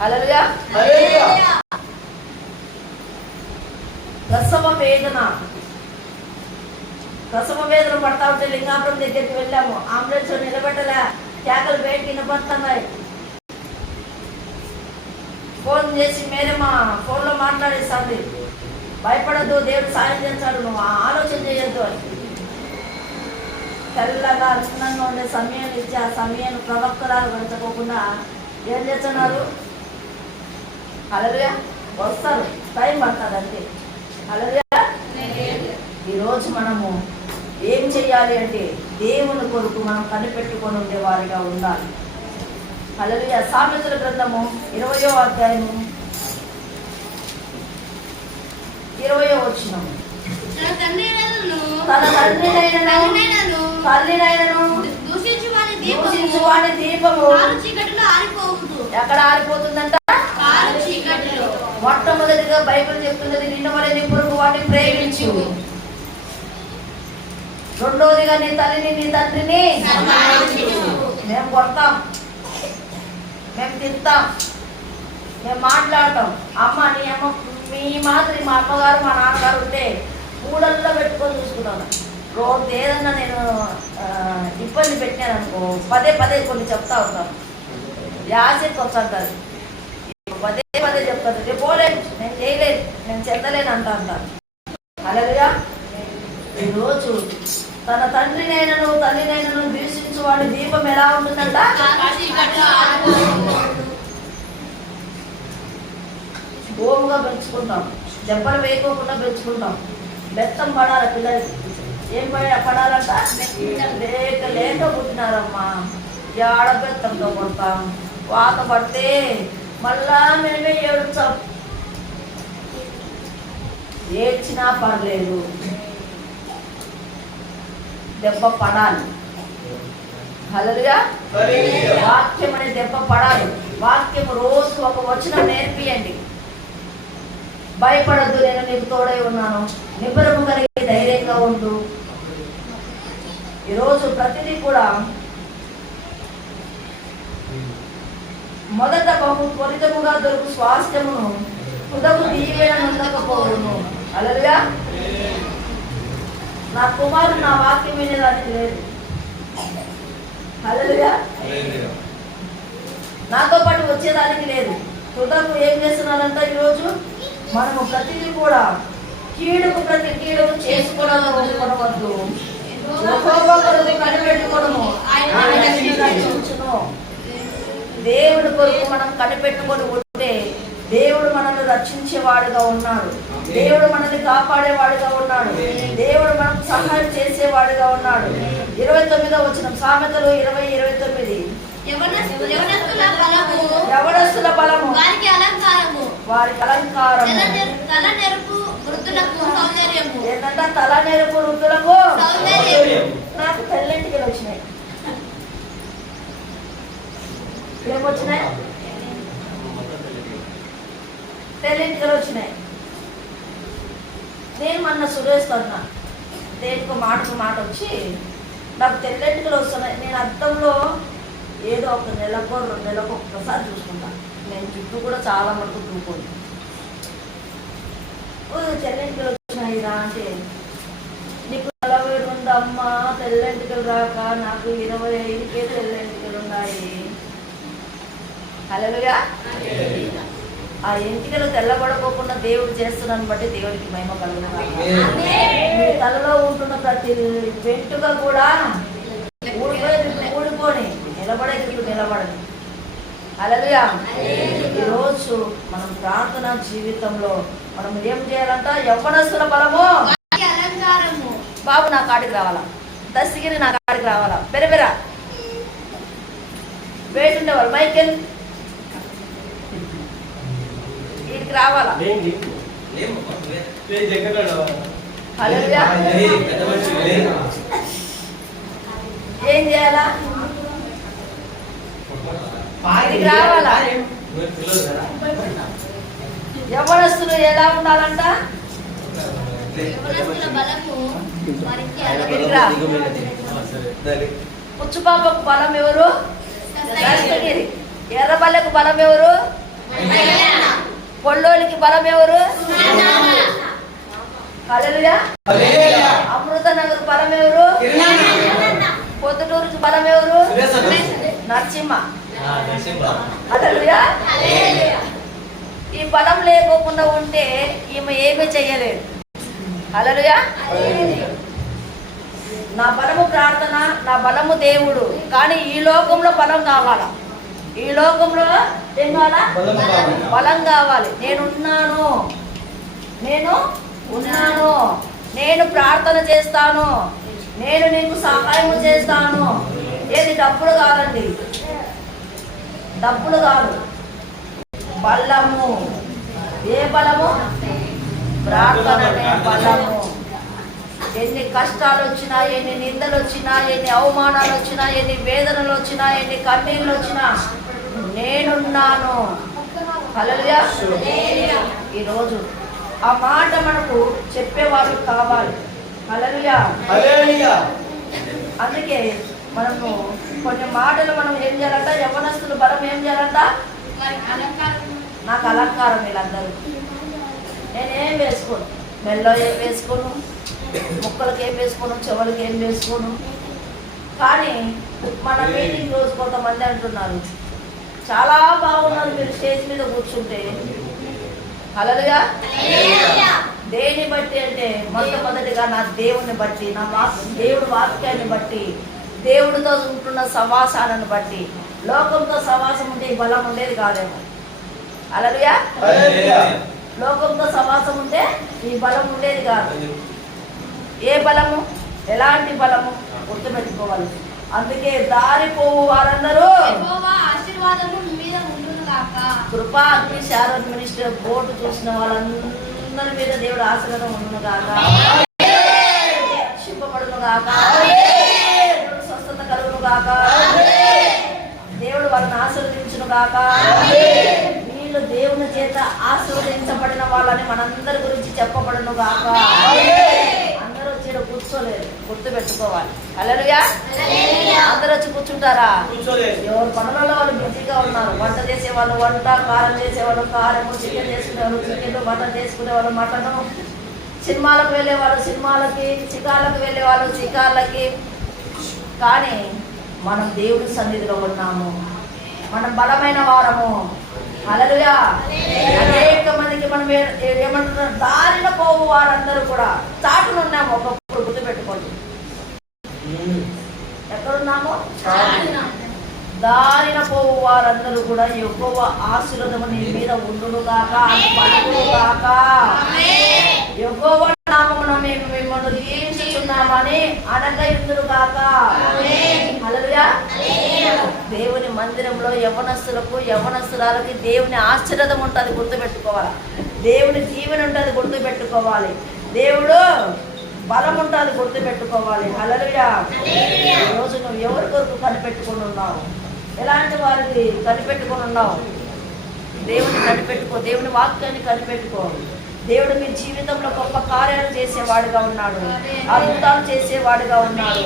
హల్లెలూయా. హల్లెలూయా. ప్రసవ వేదన పడతా ఉంటే లింగాపురం దగ్గరికి వెళ్ళాము. అంబులెన్స్ నిలబెట్టలే, కేకలు బయటకి వినపడుతున్నాయి. ఫోన్ చేసి మేరేమా ఫోన్లో మాట్లాడేస్తుంది, భయపడద్దు, దేవుడు సాయం చేస్తాడు, నువ్వు ఆలోచన చేయొద్దు అని. తెల్లగా అనుకున్నంగా ఉండే సమయాన్ని ఇచ్చి ఆ సమయాన్ని ప్రవక్తలాగా పెంచుకోకుండా ఏం చేస్తున్నారు? హల్లెలూయా. వస్తారు, టైం పడుతుంది అంతే. హల్లెలూయా. ఈరోజు మనము ఏం చేయాలి అంటే, దేవుని కొరకు మనం కనిపెట్టుకొని ఉండేవారిగా ఉండాలి. హల్లెలూయా. సామెతల గ్రంథము 20వ అధ్యాయము 20వ వచనము. తన తండ్రినైనను తల్లినైనను దూషించువాని దీపము కారు చీకటిలో ఆరిపోవుదు. ఎక్కడ ఆరిపోతుందంట? కారు చీకటిలో. మొట్టమొదటిగా బైబిల్ చెప్తున్నది, నిన్ను వలె నీ పొరుగు వాటిని ప్రేమించు. రెండోదిగా నీ తల్లిని నీ తండ్రిని సన్మానించు. మేము కొడతాం, మేము తింటాం, మేము మాట్లాడతాం. అమ్మ నీ అమ్మ మీ మాదిరి మా అమ్మగారు మా నాన్నగారు ఉంటే కూడల్లో పెట్టుకొని చూసుకున్నాను. రోజు ఏదన్నా నేను ఇబ్బంది పెట్టాను అనుకో, పదే కొన్ని చెప్తా ఉంటాను. యాసెట్ వస్తుంటుంది, పదే చెప్తాను. రేపు పోలేదు, నేను చేయలేదు, నేను చెందలేను అంటాను. హల్లెలూయా. ఈరోజు తన తండ్రినైనను తల్లినైనను ద్వేషించు వాడి దీపం ఎలా ఉంటుందంట? కారు చీకటిలో ఆరిపోవుదు. గోముగా పెంచుకుంటాం, దెబ్బలు వేయకోకుండా పెంచుకుంటాం. బెత్తం పడాలి పిల్లలకి. ఏం పడాలంట? లేక పుట్టినారమ్మా, ఆడ బెత్తంతో కొడతాం. వాత పడితే మళ్ళా మేమే ఏడుస్తాం. ఏడ్చినా పర్లేదు, దెబ్బ పడాలి. హల్లెలూయా. వాక్యం అనే దెబ్బ పడాలి. వాక్యం రోజు ఒక వచనం నేర్పియండి. భయపడద్దు, నేను నీకు తోడై ఉన్నాను, నిబ్బరము కలిగి ధైర్యంగా ఉండు. ఈరోజు ప్రతిదీ కూడా మొదట బహు త్వరితముగా దొరుకు స్వాస్థ్యమును హృదయము దీవెన ఉండకపోవును. హల్లెలూయా. నా కుమారుడు నా వాక్యం వినేదానికి లేదు. హల్లెలూయా. నాతో పాటు వచ్చేదానికి లేదు. తుదకు ఏం చేస్తున్నారంట ఈరోజు? మనము ప్రతిదీ కూడా కీడుకు ప్రతి కీడుకు చేసుకోవద్దు. యెహోవా కొరకు కనిపెట్టుకోవడము ఆయన రక్షించును. దేవుడి కొరకు మనం కనిపెట్టుకొని ఉంటే దేవుడు మనల్ని రక్షించేవాడుగా ఉన్నాడు. దేవుడు మనల్ని కాపాడేవాడుగా ఉన్నాడు. దేవుడు మనకు సహాయం చేసేవాడుగా ఉన్నాడు. 29వ వచనం, సామెతలు 20:29. యవనస్తుల బలము వారికి అలంకారము, తలనెరుపు వృద్ధులకు సౌందర్యము. ఏంటంటే తలనెరుపు వృద్ధులకు సౌందర్యం. నాకు తెల్లంటికలు వచ్చినాయి. ఏమొచ్చినాయి? తెల్లంటికలు వచ్చినాయి. నేను మొన్న సురేష్ అన్నా, దేనికో మాటకు మాట వచ్చి నాకు తెల్లంటికలు వస్తున్నాయి. నేను అద్దంలో ఏదో ఒక నెలకు 2 నెలలకు ఒక్కసారి చూసుకుంటాను. నేను జుట్టు కూడా చాలా మటుకు దూకోండి. తెల్లంటికలు వచ్చినాయి రా అంటే, నీకు 40 ఉందమ్మా తెల్లంటికలు రాక, నాకు 25కే తెల్లంటికలు ఉన్నాయి. హల్లెలూయా. ఆ ఎంటికలు తెల్లబడకోకుండా దేవుడు చేస్తున్నాను బట్టి దేవుడికి మహిమ కలుగుతుంది. మీ తలలో ఉంటున్న ప్రతి వెంటుక కూడా ఊడిపోని నిలబడని. హల్లెలూయా. ఈరోజు మనం ప్రార్థన జీవితంలో మనం ఏం చేయాలంట? యవ్వనస్తుల బలము. అలంకారము. బాబు నా కాడికి రావాలా, దస్తగిరి నా కాడికి రావాలా, బెరబెరా వెయిట్ ఉండేవాళ్ళు, మైకెల్ వీడికి రావాలా. హల్లెలూయా. ఏం చేయాలా? వీడికి రావాలా. యవ్వనస్తులు ఎలా ఉండాలంట? యవనస్తుల బలము వారికి వీడికి రా. పుచ్చుపాపకు బలం ఎవరు? దస్తగిరి. ఎర్రబల్లెకు బలం ఎవరు? పొల్లోలికి బలం ఎవరు? హల్లెలూయా. అమృతనగర్ బలం ఎవరు? పొద్దుటూరుకి బలం ఎవరు? నరసింహ. హల్లెలూయా. ఈ బలం లేకోకుండా ఉంటే ఈమె ఏమీ చెయ్యలేదు. హల్లెలూయా. నా బలము ప్రార్థన, నా బలము దేవుడు. కానీ ఈ లోకంలో బలం కావాలా? ఈ లోకంలో ఏం కావాలా? బలం కావాలి. నేనున్నాను, నేను ప్రార్థన చేస్తాను, నేను నీకు సహాయం చేస్తాను. ఏది? డబ్బులు కాదండి, డబ్బులు కాదు, బలము. ఏ బలము? ప్రార్థన అనే బలము. ఎన్ని కష్టాలు వచ్చినా, ఎన్ని నిందలు వచ్చినా, ఎన్ని అవమానాలు వచ్చినా, ఎన్ని వేదనలు వచ్చినా, ఎన్ని కన్నీళ్ళు వచ్చినా నేనున్నాను. హల్లెలూయా. ఈరోజు ఆ మాట మనకు చెప్పేవాళ్ళు కావాలి. హల్లెలూయా. అందుకే మనము కొన్ని మాటలు మనం ఏం చేయాలంట? యవ్వనస్తులు బలం ఏం చేయాలంట? నాకు అలంకారం. వీళ్ళందరూ నేనేం వేసుకోను, మెల్లో ఏం వేసుకోను, ముక్కలకి ఏం వేసుకోను, చెవులకి ఏం వేసుకోను. కానీ మన మీటింగ్ రోజు కొంతమంది అంటున్నారు, చాలా బాగున్నారు మీరు స్టేజ్ మీద కూర్చుంటే. హల్లెలూయా. దేని బట్టి అంటే మొట్టమొదటిగా నా దేవుని బట్టి, నా దేవుడి వాక్యాన్ని బట్టి, దేవుడితో ఉంటున్న సవాసాలను బట్టి. లోకంతో సవాసం ఉంటే ఈ బలం ఉండేది కాదేమో. హల్లెలూయా. లోకంతో సవాసం ఉంటే ఈ బలం ఉండేది కాదు. ఏ బలము? ఎలాంటి బలము? గుర్తుపెట్టుకోవాలి. అందుకే దారిపోవు వారందరూ ఆశీర్వాదము మీద ఉండును గాక. కృపా అగ్ని శారద్ మినిస్టర్ బోర్డు చూసిన వాళ్ళందరి మీద దేవుడు ఆశీర్వాదం ఉండును గాక, రక్షింపబడును గాక, దేవుడు స్వస్థత కలుగును గాక, దేవుడు వాళ్ళని ఆశీర్వదించును గాక. వీళ్ళు దేవుని చేత ఆశీర్వదించబడిన వాళ్ళని మనందరి గురించి చెప్పబడును గాక. అందరూ వచ్చి కూర్చోలేదు, గుర్తు పెట్టుకోవాలి. హల్లెలూయా. అందరూ వచ్చి కూర్చుంటారా? ఎవరు పనులలో వాళ్ళు బిజీగా ఉన్నారు. వంట చేసేవాళ్ళు వంట, కారం చేసేవాళ్ళు కారము, చికెన్ చేసుకునేవాళ్ళు చికెన్, మటన్ చేసుకునేవాళ్ళు మటను, సినిమాలకు వెళ్ళేవాళ్ళు సినిమాలకి, షికార్లకు వెళ్ళేవాళ్ళు షికార్లకి. కానీ మనం దేవుడి సన్నిధిలో ఉన్నాము, మనం బలమైన వారము. హల్లెలూయా. అనేక మందికి మనం ఏమంటున్నారు, దారిన పోవు వారందరూ కూడా చాటున ఉన్నాము. ఒకప్పుడు గుర్తుపెట్టుకోండి, ఎక్కడున్నామో దారిన పోవు వారందరూ కూడా యెహోవా ఆశీర్వాదము నీ మీద ఉండును గాక అని పలుకును గాక. యెహోవా నామమున మేము మిమ్మల్ని దీవించుచున్నామని అనగయుందురు గాక. హల్లెలూయా. దేవుని మందిరంలో యవ్వనస్తులకు యవ్వనస్తురాలకి దేవుని ఆశీర్వాదం ఉంటుంది, గుర్తుపెట్టుకోవాలి. దేవుని జీవన ఉంటుంది, గుర్తుపెట్టుకోవాలి. దేవుడు బలం ఉంటుంది, గుర్తుపెట్టుకోవాలి. హల్లెలూయా. ఈరోజు నువ్వు ఎవరి కొరకు కనిపెట్టుకుని ఉన్నావు? ఎలాంటి వారిని కనిపెట్టుకుని ఉన్నావు? దేవుని కనిపెట్టుకో, దేవుని వాక్యాన్ని కనిపెట్టుకో. దేవుడు మీ జీవితంలో గొప్ప కార్యాలు చేసేవాడుగా ఉన్నాడు, అద్భుతాలు చేసేవాడుగా ఉన్నాడు,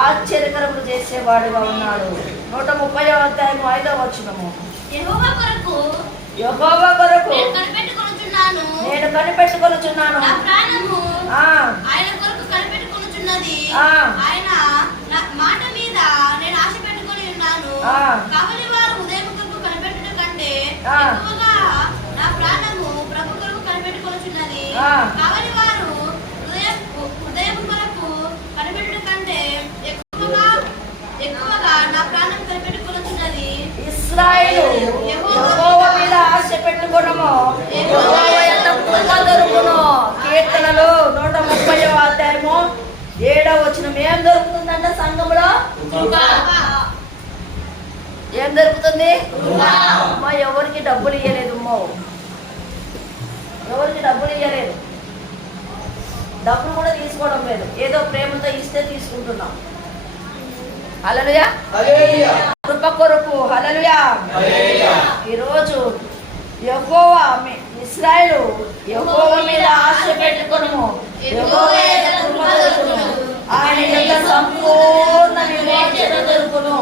ఆశ్చర్యకరములు చేసేవాడుగా ఉన్నాడు. 130వ అధ్యాయం 5వ వచనము. యెహోవా కొరకు నేను కనిపెట్టుకొనుచున్నాను, నా ప్రాణము ఆ ఆయన కొరకు కనిపెట్టుకొనుచున్నది. ఆ. ఆయన మాట మీద నేను ఆశ పెట్టుకొని ఉన్నాను. ఆ. కవలి వారు ఉదయం కొరకు కనిపెట్టుట కంటే ఆ. ఎక్కువగా నా ప్రాణము ప్రభు కొరకు కనిపెట్టుకొనుచున్నది. ఆ. కవలి వారు ఉదయం కొరకు కనిపెట్టుట కంటే ఎక్కువగా నా ప్రాణం కనిపెట్టుకొనుచున్నది. ఇశ్రాయేలు యెహోవా మీద ఆశ పెట్టుకొనుము, యెహోవా యందు కృప దొరుకును. కీర్తనలు 130వ అధ్యాయము 7వ వచనం. ఏం దొరుకుతుందంట సంఘంలో? ఏం దొరుకుతుంది? అమ్మ, ఎవరికి డబ్బులు ఇవ్వలేదు, అమ్మో ఎవరికి డబ్బులు ఇవ్వలేదు, డబ్బులు కూడా తీసుకోవడం లేదు, ఏదో ప్రేమతో ఇస్తే తీసుకుంటున్నాం. హల్లెలూయా. హల్లెలూయా. కృప కొరకు. హల్లెలూయా. హల్లెలూయా. ఈరోజు యెహోవా ఇశ్రాయేలు యెహోవా మీద ఆశ పెట్టుకొనుము, యెహోవా యందు కృప దొరుకును, ఆయన యొక్క సంపూర్ణ విమోచన దొరుకును.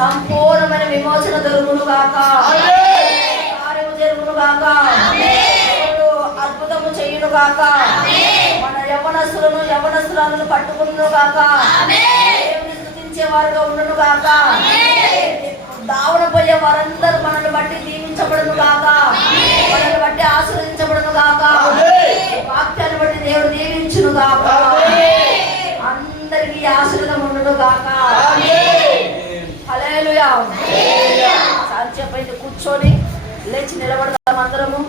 సంపూర్ణమైన విమోచన దొరుకును గాక. కార్యము జరుగును గాక. దేవుడు అద్భుతము చేయును గాక. మన యవ్వనస్తులను యవ్వనస్తురాలను పట్టుకును గాక. దేవుని స్తుతించే వారుగా ఉండును గాక. దావన పోయే వారందరూ మనల్ని బట్టి దీవించబడును గాక, మనల్ని బట్టి ఆశీర్వదించబడును గాక, వాక్యాన్ని బట్టి దేవుడు దీవించును గాక. అందరికీ ఆశీర్వాదం ఉండును గాక. హల్లెలూయా. సాధ్యపైన కూర్చొని లేచి నిలబడదాం అందరము.